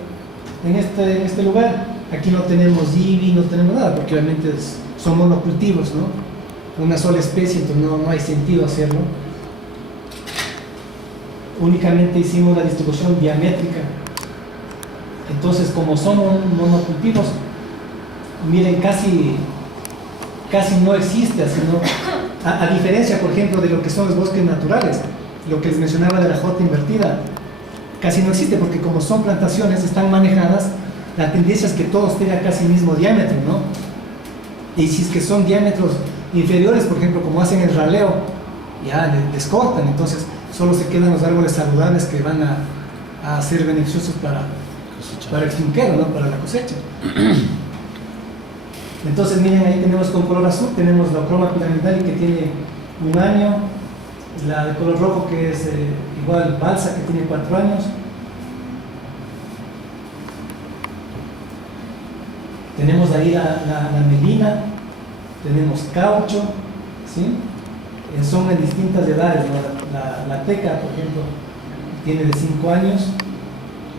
lugar, aquí no tenemos IBI, no tenemos nada, porque obviamente son monocultivos, ¿no? Una sola especie, entonces no hay sentido hacerlo. Únicamente hicimos la distribución diamétrica. Entonces, como son monocultivos, miren, casi no existe así, ¿no? A diferencia, por ejemplo, de lo que son los bosques naturales, lo que les mencionaba de la J invertida, casi no existe, porque como son plantaciones, están manejadas, la tendencia es que todos tengan casi el mismo diámetro, ¿no? Y si es que son diámetros inferiores, por ejemplo, como hacen el raleo, ya les cortan, entonces solo se quedan los árboles saludables que van a ser beneficiosos para el finquero, ¿no? Para la cosecha. Entonces miren, ahí tenemos con color azul, tenemos la Ochroma pyramidale que tiene 1 año, la de color rojo que es igual balsa que tiene 4 años. Tenemos ahí la melina, tenemos caucho, ¿sí? Son en distintas edades, ¿no? La teca, por ejemplo, tiene de 5 años.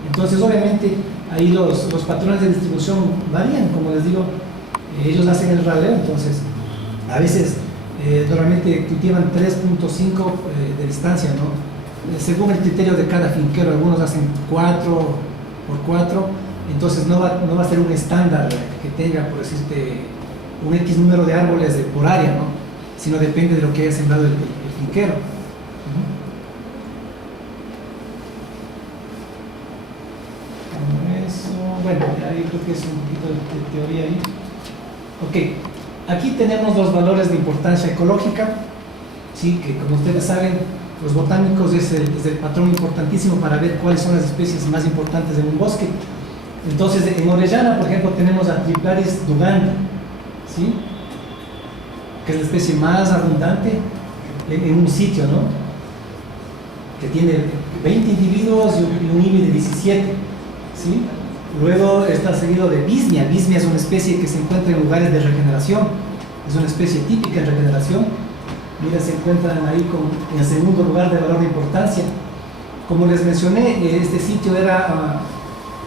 Entonces obviamente ahí los patrones de distribución varían, como les digo. Ellos hacen el raleo, entonces a veces normalmente cultivan 3.5 de distancia, ¿no? Según el criterio de cada finquero, algunos hacen 4x4, entonces no va a ser un estándar que tenga, por decirte, un X número de árboles por área, ¿no? Sino depende de lo que haya sembrado el finquero. Bueno, ahí creo que es un poquito de teoría ahí. Ok, aquí tenemos los valores de importancia ecológica, ¿sí? Que como ustedes saben, los botánicos es el patrón importantísimo para ver cuáles son las especies más importantes en un bosque. Entonces, en Orellana, por ejemplo, tenemos a Triplaris duganda, ¿sí? Que es la especie más abundante en un sitio, ¿no? Que tiene 20 individuos y un IBI de 17, ¿sí? Luego está seguido de Vismia. Vismia es una especie que se encuentra en lugares de regeneración. Es una especie típica en regeneración. Mira, se encuentran ahí en el segundo lugar de valor de importancia. Como les mencioné, este sitio era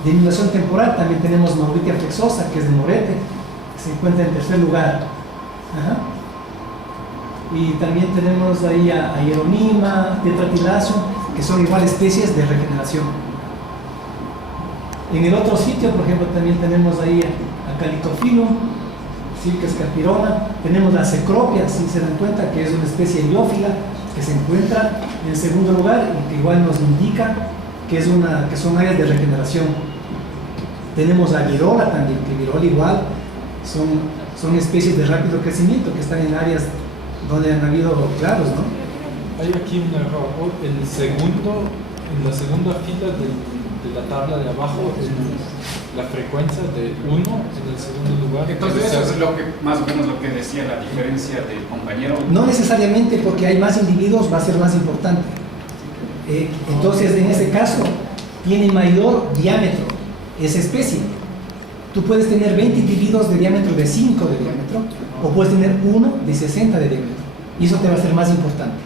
de inundación temporal. También tenemos Mauritia flexosa, que es de Morete, que se encuentra en tercer lugar. Ajá. Y también tenemos ahí a Hieronima, Tetratilacio, que son igual especies de regeneración. En el otro sitio, por ejemplo, también tenemos ahí a Calicophyllum, ¿sí? Que es Capirona. Tenemos la Cecropia, si se dan cuenta, que es una especie heliófila que se encuentra en el segundo lugar y que igual nos indica que son áreas de regeneración. Tenemos a Virola también, que Virola igual son especies de rápido crecimiento que están en áreas donde han habido claros, ¿no? Hay aquí un error. En la segunda fila de la tabla de abajo, la frecuencia de 1 en el segundo lugar. Entonces eso es lo que, más o menos lo que decía la diferencia del compañero. No necesariamente, porque hay más individuos va a ser más importante. Entonces, en ese caso, tiene mayor diámetro esa especie. Tú puedes tener 20 individuos de diámetro de 5 de diámetro, o puedes tener uno de 60 de diámetro. Y eso te va a ser más importante.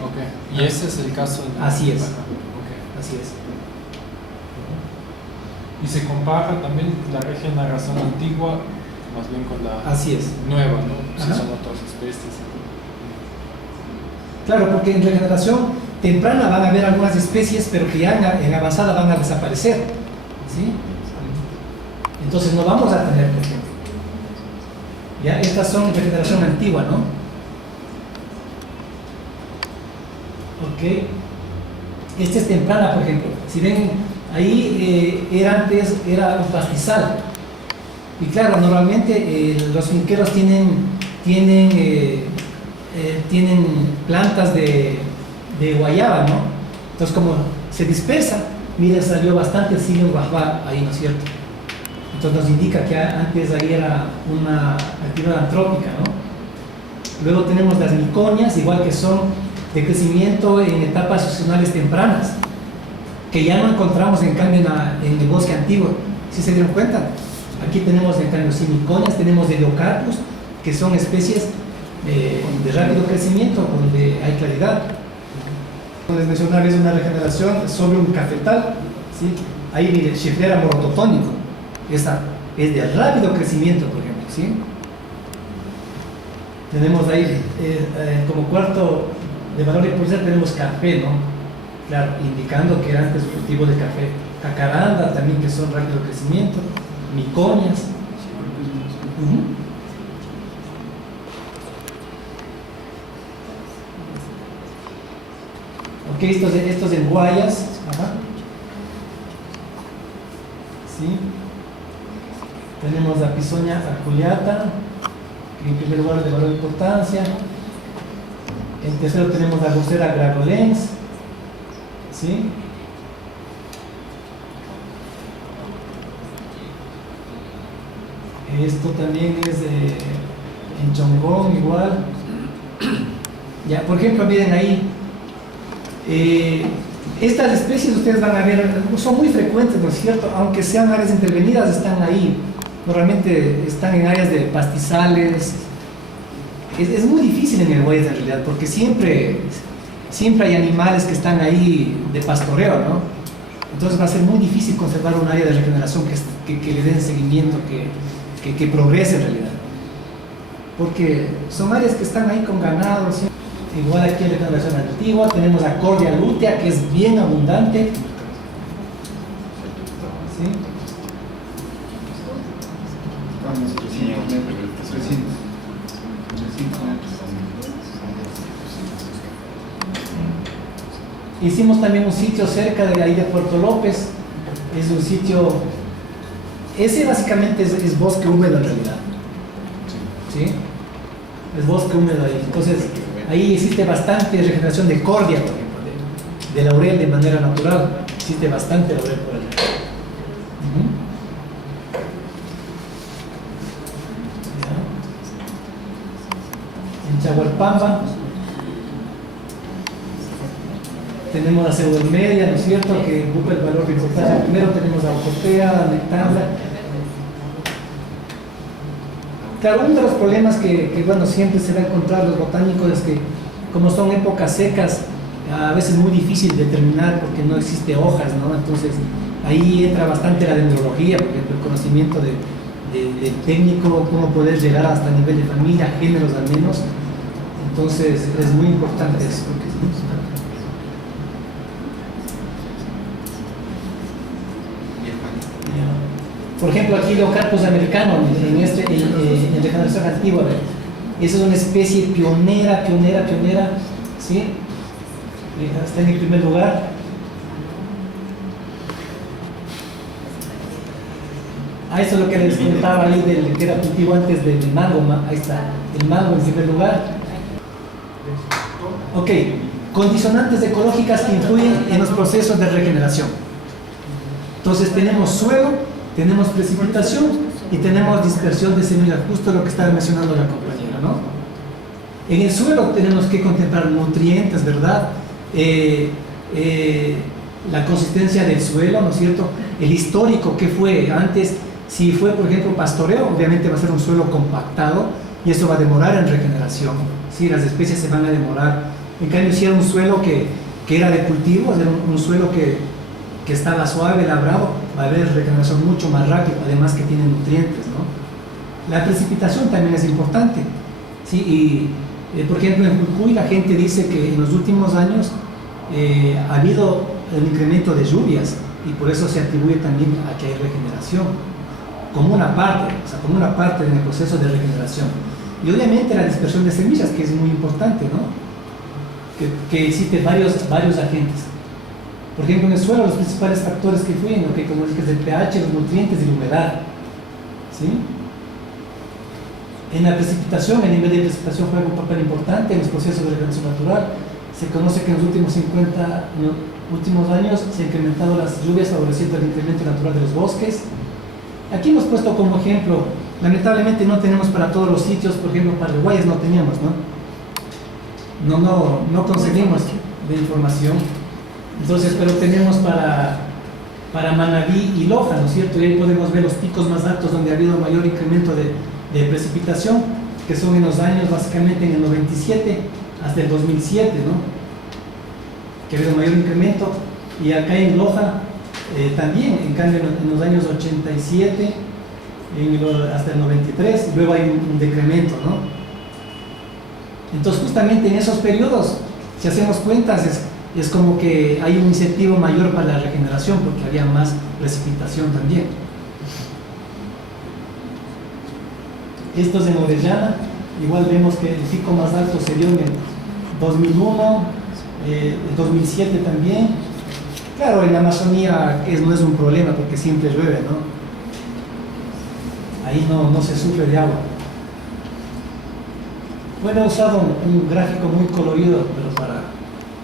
Ok, y ese es el caso. Así es. Okay. Así es. Y se compara también la regeneración antigua más bien con la Así es. nueva, ¿no? Si Ajá. son otras especies. Claro, porque en regeneración temprana van a haber algunas especies, pero que ya en avanzada van a desaparecer. ¿Sí? Entonces no vamos a tener, por ejemplo. Ya, estas son regeneración antigua, ¿no? Ok. Esta es temprana, por ejemplo. Si ven, ahí era un pastizal. Y claro, normalmente los finqueros tienen plantas de guayaba, ¿no? Entonces, como se dispersa, mira, salió bastante Psyllium guajua ahí, ¿no es cierto? Entonces nos indica que antes ahí era una actividad antrópica, ¿no? Luego tenemos las miconias, igual que son de crecimiento en etapas sucesionales tempranas, que ya no encontramos en cambio en el bosque antiguo. ¿Sí se dieron cuenta? Aquí tenemos en cambio sí miconias, tenemos Heliocarpus, que son especies de rápido crecimiento donde hay claridad. Como les mencionaba, es una regeneración sobre un cafetal, ¿sí? Ahí mire, Schefflera morototónico, esa es de rápido crecimiento, por ejemplo, ¿sí? Tenemos ahí como cuarto de valor de pulsar tenemos café, ¿no? Claro, indicando que era antes cultivo de café. Cacaranda también, que son rápido crecimiento, miconias. Ok, estos en guayas. Ajá. Sí. Tenemos la Pisonia aculeata, que en primer lugar de valor de importancia. En tercero tenemos la Rosera gravulens. ¿Sí? Esto también es en Chongón igual. Ya, por ejemplo, miren ahí. Estas especies ustedes van a ver, son muy frecuentes, ¿no es cierto? Aunque sean áreas intervenidas, están ahí. Normalmente están en áreas de pastizales. Es muy difícil en el Guayas en realidad, porque siempre hay animales que están ahí de pastoreo, ¿no? Entonces va a ser muy difícil conservar un área de regeneración que le den seguimiento, que progrese en realidad. Porque son áreas que están ahí con ganado, ¿sí? Igual aquí en la regeneración antigua tenemos la Cordia lútea, que es bien abundante. ¿Sí? Hicimos también un sitio cerca de ahí de Puerto López. Es un sitio, ese básicamente es bosque húmedo en realidad. ¿Sí? Es bosque húmedo ahí. Entonces ahí existe bastante regeneración de cordia, por ejemplo, de laurel de manera natural. Existe bastante laurel por allá. En Chahualpamba tenemos la pseudomedia, ¿no es cierto?, que ocupa el valor de importancia. Primero tenemos la Orcotea, Nectandra. Claro, uno de los problemas que bueno, siempre se va a encontrar los botánicos es que como son épocas secas, a veces es muy difícil determinar porque no existe hojas, ¿no? Entonces ahí entra bastante la dendrología, por ejemplo, el conocimiento del técnico, cómo poder llegar hasta el nivel de familia, géneros al menos. Entonces es muy importante eso. Por ejemplo, aquí Leocarpus americano, en regeneración antigua, esa es una especie pionera, ¿sí? Está en el primer lugar. Esto es lo que les contaba ahí del que era cultivo antes del mango, ahí está, el mango en primer lugar. Ok, condicionantes ecológicas que influyen en los procesos de regeneración. Entonces tenemos suelo, tenemos precipitación y tenemos dispersión de semillas, justo lo que estaba mencionando la compañera, ¿no? En el suelo tenemos que contemplar nutrientes, ¿verdad? La consistencia del suelo, ¿no es cierto? El histórico, ¿qué fue antes? Si fue, por ejemplo, pastoreo, obviamente va a ser un suelo compactado y eso va a demorar en regeneración, ¿sí? Las especies se van a demorar. En cambio, si era un suelo que era de cultivo, era un suelo que estaba suave, labrado, va a haber regeneración mucho más rápido, además que tiene nutrientes, ¿no? La precipitación también es importante, ¿sí? Y, por ejemplo, en Jujuy la gente dice que en los últimos años ha habido un incremento de lluvias y por eso se atribuye también a que hay regeneración, como una parte en el proceso de regeneración. Y obviamente la dispersión de semillas, que es muy importante, ¿no? Que existen varios agentes. Por ejemplo, en el suelo los principales factores que influyen, ¿no? Que como dije, es el pH, los nutrientes y la humedad, ¿sí? En la precipitación, el nivel de precipitación juega un papel importante en los procesos de regeneración natural. Se conoce que en los últimos últimos años se han incrementado las lluvias favoreciendo el incremento natural de los bosques. Aquí hemos puesto como ejemplo, lamentablemente no tenemos para todos los sitios, por ejemplo, para el Guayas no teníamos, ¿no? No conseguimos de información. Entonces, pero tenemos para Manabí y Loja, ¿no es cierto? Y ahí podemos ver los picos más altos donde ha habido mayor incremento de precipitación, que son en los años, básicamente en el 97 hasta el 2007, ¿no? Que ha habido mayor incremento. Y acá en Loja también, en cambio, en los años 87 hasta el 93, luego hay un decremento, ¿no? Entonces, justamente en esos periodos, si hacemos cuentas, es como que hay un incentivo mayor para la regeneración porque había más precipitación también. Esto es en Orellana, igual vemos que el pico más alto se dio en el 2001, el 2007 también. Claro, en la Amazonía no es un problema porque siempre llueve, ¿no? Ahí no se sufre de agua. Bueno, he usado un gráfico muy colorido, pero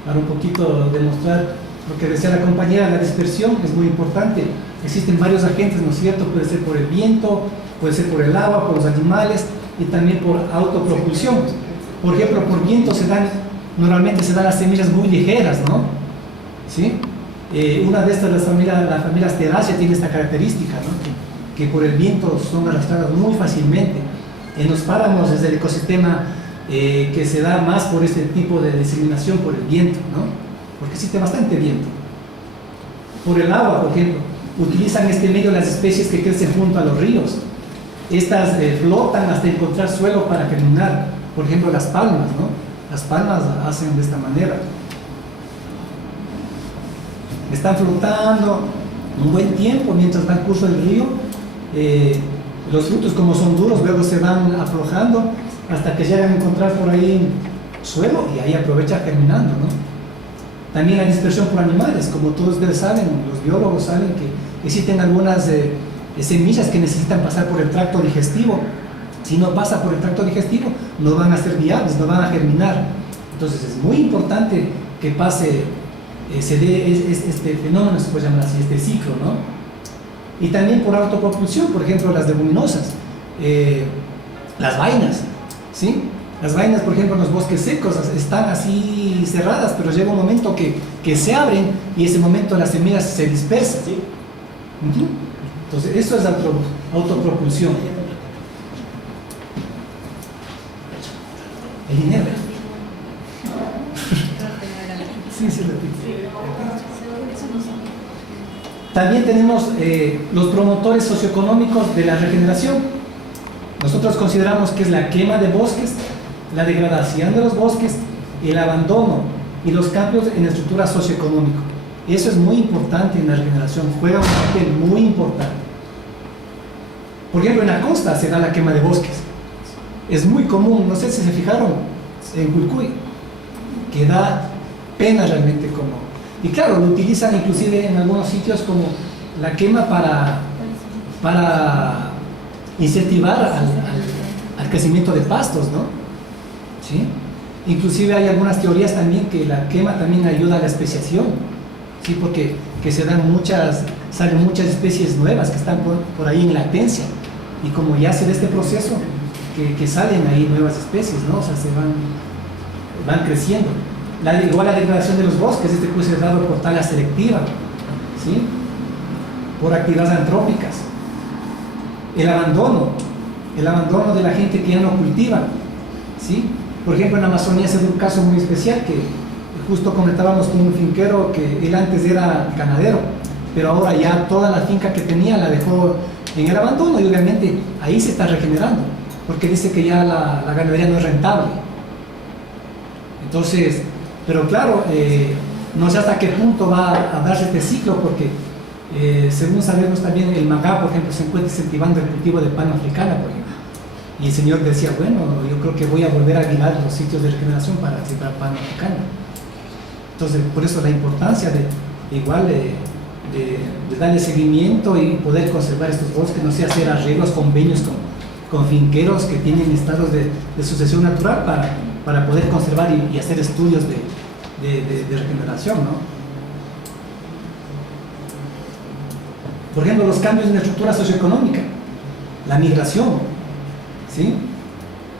para un poquito demostrar lo que decía la compañera, la dispersión es muy importante. Existen varios agentes, ¿no es cierto? Puede ser por el viento, puede ser por el agua, por los animales y también por autopropulsión. Por ejemplo, por viento normalmente se dan las semillas muy ligeras, ¿no? ¿Sí? Una de estas, la familia Asteraceae, tiene esta característica, ¿no? Que por el viento son arrastradas muy fácilmente. En los páramos es el ecosistema que se da más por este tipo de diseminación por el viento, ¿no? Porque existe bastante viento. Por el agua, por ejemplo, utilizan este medio las especies que crecen junto a los ríos. Estas flotan hasta encontrar suelo para germinar. Por ejemplo, las palmas, ¿no? Las palmas hacen de esta manera. Están flotando un buen tiempo mientras va el curso del río. Los frutos, como son duros, luego se van aflojando hasta que llegan a encontrar por ahí suelo y ahí aprovecha germinando, ¿no? También la dispersión por animales, como todos ustedes saben, los biólogos saben que existen algunas semillas que necesitan pasar por el tracto digestivo. Si no pasa por el tracto digestivo, no van a ser viables, no van a germinar. Entonces es muy importante que pase, se dé este fenómeno, se puede llamar así, este ciclo, ¿no? Y también por autopropulsión, por ejemplo, las leguminosas, las vainas, ¿sí? Las vainas, por ejemplo, en los bosques secos están así cerradas, pero llega un momento que se abren y ese momento las semillas se dispersan. Ujú. Entonces, eso es autopropulsión. El dinero. Sí, repito. También tenemos los promotores socioeconómicos de la regeneración. Nosotros consideramos que es la quema de bosques, la degradación de los bosques, el abandono y los cambios en la estructura socioeconómica. Eso es muy importante en la regeneración, juega un papel muy importante. Por ejemplo, en la costa se da la quema de bosques. Es muy común, no sé si se fijaron, en Culcuy, que da pena realmente como... Y claro, lo utilizan inclusive en algunos sitios como la quema para incentivar al crecimiento de pastos, ¿no? ¿Sí? Inclusive hay algunas teorías también que la quema también ayuda a la especiación, ¿sí? Porque que salen muchas especies nuevas que están por ahí en latencia, y como ya se da este proceso, que salen ahí nuevas especies, ¿no? O sea, van creciendo. Igual la degradación de los bosques, puede ser dado por tala selectiva, ¿sí? Por actividades antrópicas. El abandono de la gente que ya no cultiva, ¿sí? Por ejemplo, en Amazonía se da un caso muy especial que justo comentábamos con un finquero que él antes era ganadero, pero ahora ya toda la finca que tenía la dejó en el abandono y obviamente ahí se está regenerando, porque dice que ya la ganadería no es rentable. Entonces, pero claro, no sé hasta qué punto va a darse este ciclo, porque según sabemos también el Magá, por ejemplo, se encuentra incentivando el cultivo de pan africana, por ejemplo. Y el señor decía, bueno, yo creo que voy a volver a guiar los sitios de regeneración para sembrar pan africano. Entonces, por eso la importancia de darle seguimiento y poder conservar estos bosques, no sé, hacer arreglos, convenios con finqueros que tienen estados de sucesión natural para poder conservar y hacer estudios de regeneración, ¿no? Por ejemplo, los cambios en la estructura socioeconómica, la migración, ¿sí?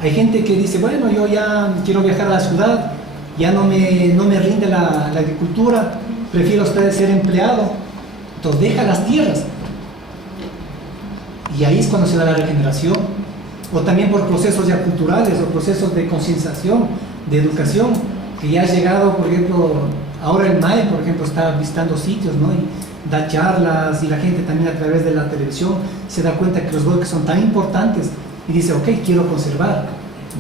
Hay gente que dice, bueno, yo ya quiero viajar a la ciudad, ya no me rinde la agricultura, prefiero usted ser empleado, entonces deja las tierras. Y ahí es cuando se da la regeneración. O también por procesos ya culturales o procesos de concienciación, de educación, que ya ha llegado, por ejemplo, ahora el MAE, por ejemplo, está visitando sitios, ¿no? Y da charlas, y la gente también a través de la televisión se da cuenta que los bosques son tan importantes y dice, ok, quiero conservar,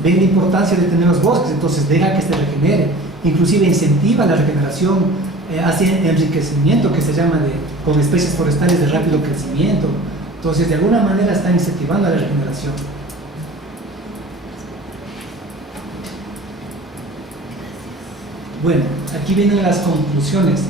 ven la importancia de tener los bosques, entonces deja que se regenere, inclusive incentiva la regeneración, hace enriquecimiento que se llama con especies forestales de rápido crecimiento, entonces de alguna manera está incentivando la regeneración. Bueno, aquí vienen las conclusiones.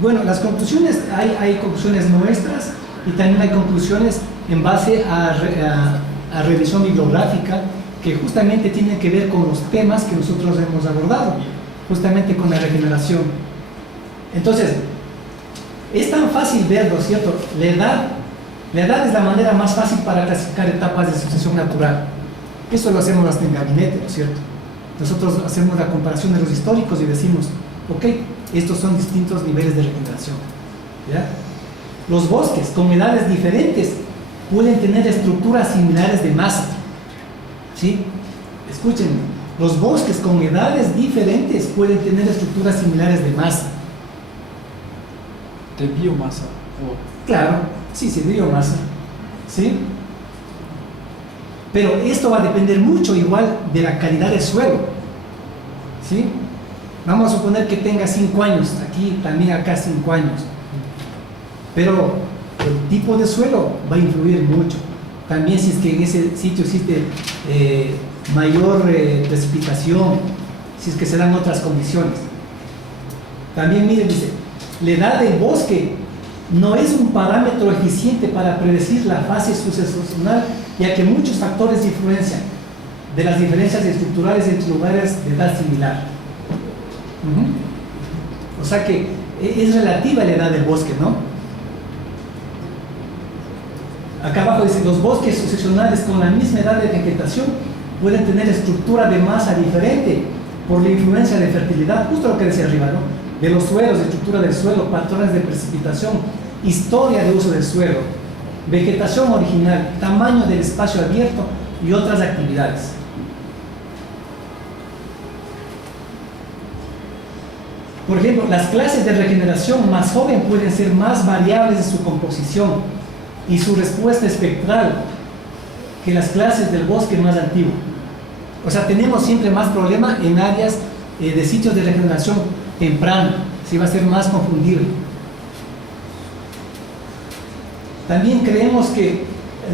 Bueno, las conclusiones, hay conclusiones nuestras y también hay conclusiones en base a revisión bibliográfica que justamente tienen que ver con los temas que nosotros hemos abordado, justamente con la regeneración. Entonces, es tan fácil ver, ¿no es cierto? La edad es la manera más fácil para clasificar etapas de sucesión natural. Eso lo hacemos hasta en gabinete, ¿no es cierto? Nosotros hacemos la comparación de los históricos y decimos, ok, estos son distintos niveles de regeneración, ¿ya? Los bosques con edades diferentes pueden tener estructuras similares de masa, ¿sí? Escuchen, los bosques con edades diferentes pueden tener estructuras similares de masa. De biomasa. Claro, sí, de biomasa, ¿sí? Pero esto va a depender mucho igual de la calidad del suelo, ¿sí? Vamos a suponer que tenga 5 años, aquí también acá 5 años, pero el tipo de suelo va a influir mucho. También si es que en ese sitio existe mayor precipitación, si es que se dan otras condiciones. También miren, dice, la edad del bosque no es un parámetro eficiente para predecir la fase sucesional, ya que muchos factores influencian de las diferencias estructurales entre lugares de edad similar. O sea que es relativa la edad del bosque, ¿no? Acá abajo dice, los bosques sucesionales con la misma edad de vegetación pueden tener estructura de masa diferente por la influencia de fertilidad, justo lo que decía arriba, ¿no? De los suelos, de estructura del suelo, patrones de precipitación, historia de uso del suelo, vegetación original, tamaño del espacio abierto y otras actividades. Por ejemplo, las clases de regeneración más joven pueden ser más variables en su composición y su respuesta espectral que las clases del bosque más antiguo. O sea, tenemos siempre más problema en áreas de sitios de regeneración temprano, sí va a ser más confundible. También creemos que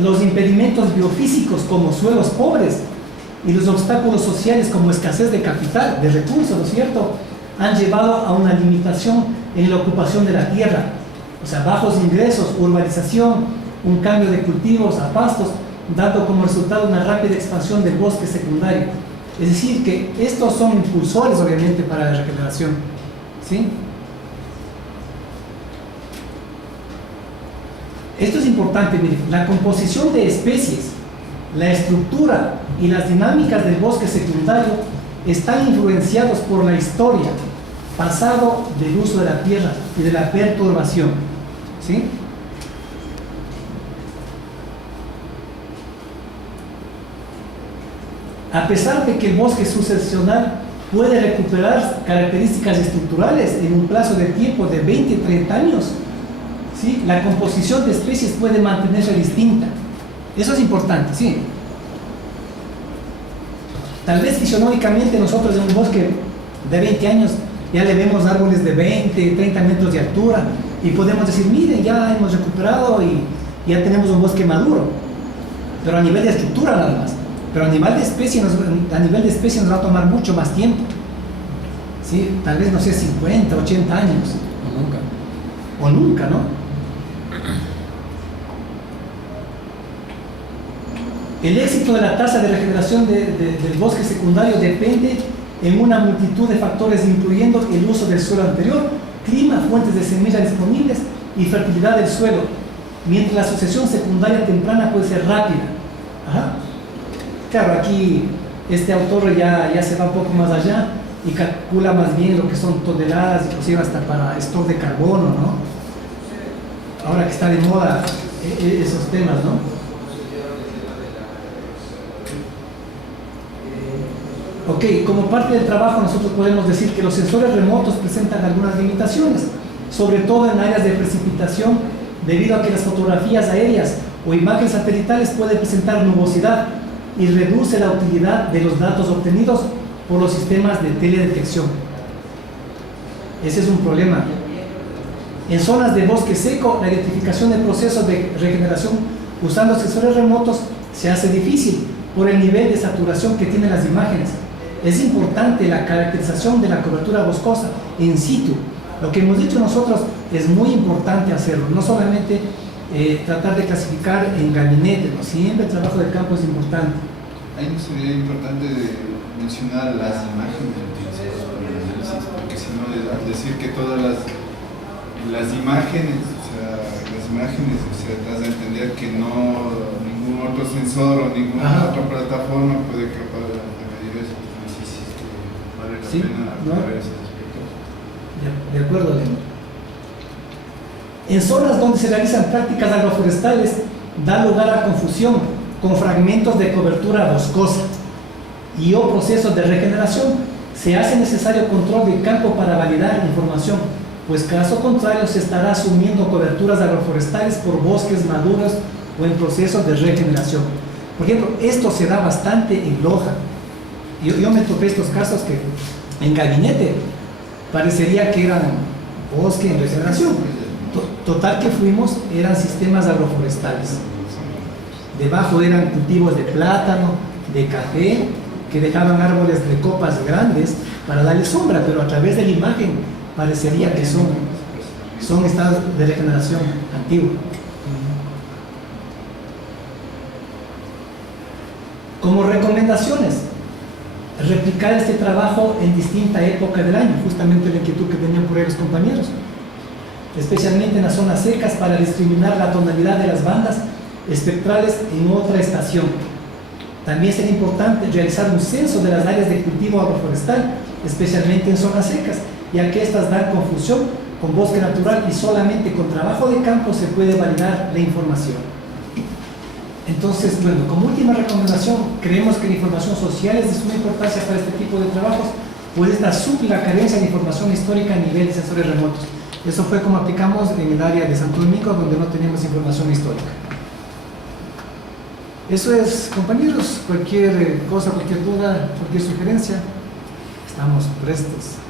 los impedimentos biofísicos como suelos pobres y los obstáculos sociales como escasez de capital, de recursos, ¿no es cierto?, han llevado a una limitación en la ocupación de la tierra. O sea, bajos ingresos, urbanización, un cambio de cultivos a pastos, dando como resultado una rápida expansión del bosque secundario. Es decir, que estos son impulsores, obviamente, para la regeneración, ¿sí? Esto es importante, miren, la composición de especies, la estructura y las dinámicas del bosque secundario están influenciados por la historia, pasado del uso de la tierra y de la perturbación, ¿sí? A pesar de que el bosque sucesional puede recuperar características estructurales en un plazo de tiempo de 20-30 años, ¿sí?, la composición de especies puede mantenerse distinta. Eso es importante, ¿sí? Tal vez fisionómicamente nosotros en un bosque de 20 años ya le vemos árboles de 20, 30 metros de altura y podemos decir, miren, ya hemos recuperado y ya tenemos un bosque maduro, pero a nivel de estructura nada más. Pero a nivel de especie nos va a tomar mucho más tiempo, ¿sí? Tal vez, no sé, 50, 80 años. O nunca, ¿no? El éxito de la tasa de regeneración del bosque secundario depende en una multitud de factores, incluyendo el uso del suelo anterior, clima, fuentes de semillas disponibles y fertilidad del suelo, mientras la sucesión secundaria temprana puede ser rápida. Ajá. Claro, aquí este autor ya se va un poco más allá y calcula más bien lo que son toneladas, inclusive hasta para stock de carbono, ¿no? Ahora que está de moda esos temas, ¿no? Ok, como parte del trabajo nosotros podemos decir que los sensores remotos presentan algunas limitaciones, sobre todo en áreas de precipitación, debido a que las fotografías aéreas o imágenes satelitales pueden presentar nubosidad y reduce la utilidad de los datos obtenidos por los sistemas de teledetección. Ese es un problema. En zonas de bosque seco, la identificación de procesos de regeneración usando sensores remotos se hace difícil por el nivel de saturación que tienen las imágenes. Es importante la caracterización de la cobertura boscosa in situ. Lo que hemos dicho nosotros es muy importante hacerlo, no solamente tratar de clasificar en gabinete, ¿no? Siempre el trabajo de campo es importante. Ahí no sería importante mencionar las imágenes utilizadas para el análisis, porque si no, al decir que todas las imágenes, das a entender que no ningún otro sensor o ninguna otra plataforma puede capaz de medir eso. Entonces, vale la pena ver ese aspecto. De acuerdo, Leno. En zonas donde se realizan prácticas agroforestales, da lugar a confusión con fragmentos de cobertura boscosa y o procesos de regeneración. Se hace necesario control de campo para validar información, pues caso contrario se estará asumiendo coberturas agroforestales por bosques maduros o en procesos de regeneración. Por ejemplo, esto se da bastante en Loja. Yo me topé estos casos que en gabinete parecería que eran bosque en regeneración. Total que fuimos, eran sistemas agroforestales. Debajo eran cultivos de plátano, de café, que dejaban árboles de copas grandes para darle sombra, pero a través de la imagen parecería que son estados de regeneración antigua. Como recomendaciones, replicar este trabajo en distinta época del año, justamente la inquietud que tenían por ahí los compañeros, especialmente en las zonas secas, para discriminar la tonalidad de las bandas espectrales en otra estación. También sería importante realizar un censo de las áreas de cultivo agroforestal, especialmente en zonas secas, ya que estas dan confusión con bosque natural y solamente con trabajo de campo se puede validar la información. Entonces, bueno, como última recomendación, creemos que la información social es de suma importancia para este tipo de trabajos, pues esta suple la carencia de información histórica a nivel de sensores remotos. Eso fue como aplicamos en el área de Santo Domingo, donde no teníamos información histórica. Eso es, compañeros, cualquier cosa, cualquier duda, cualquier sugerencia, estamos prestos.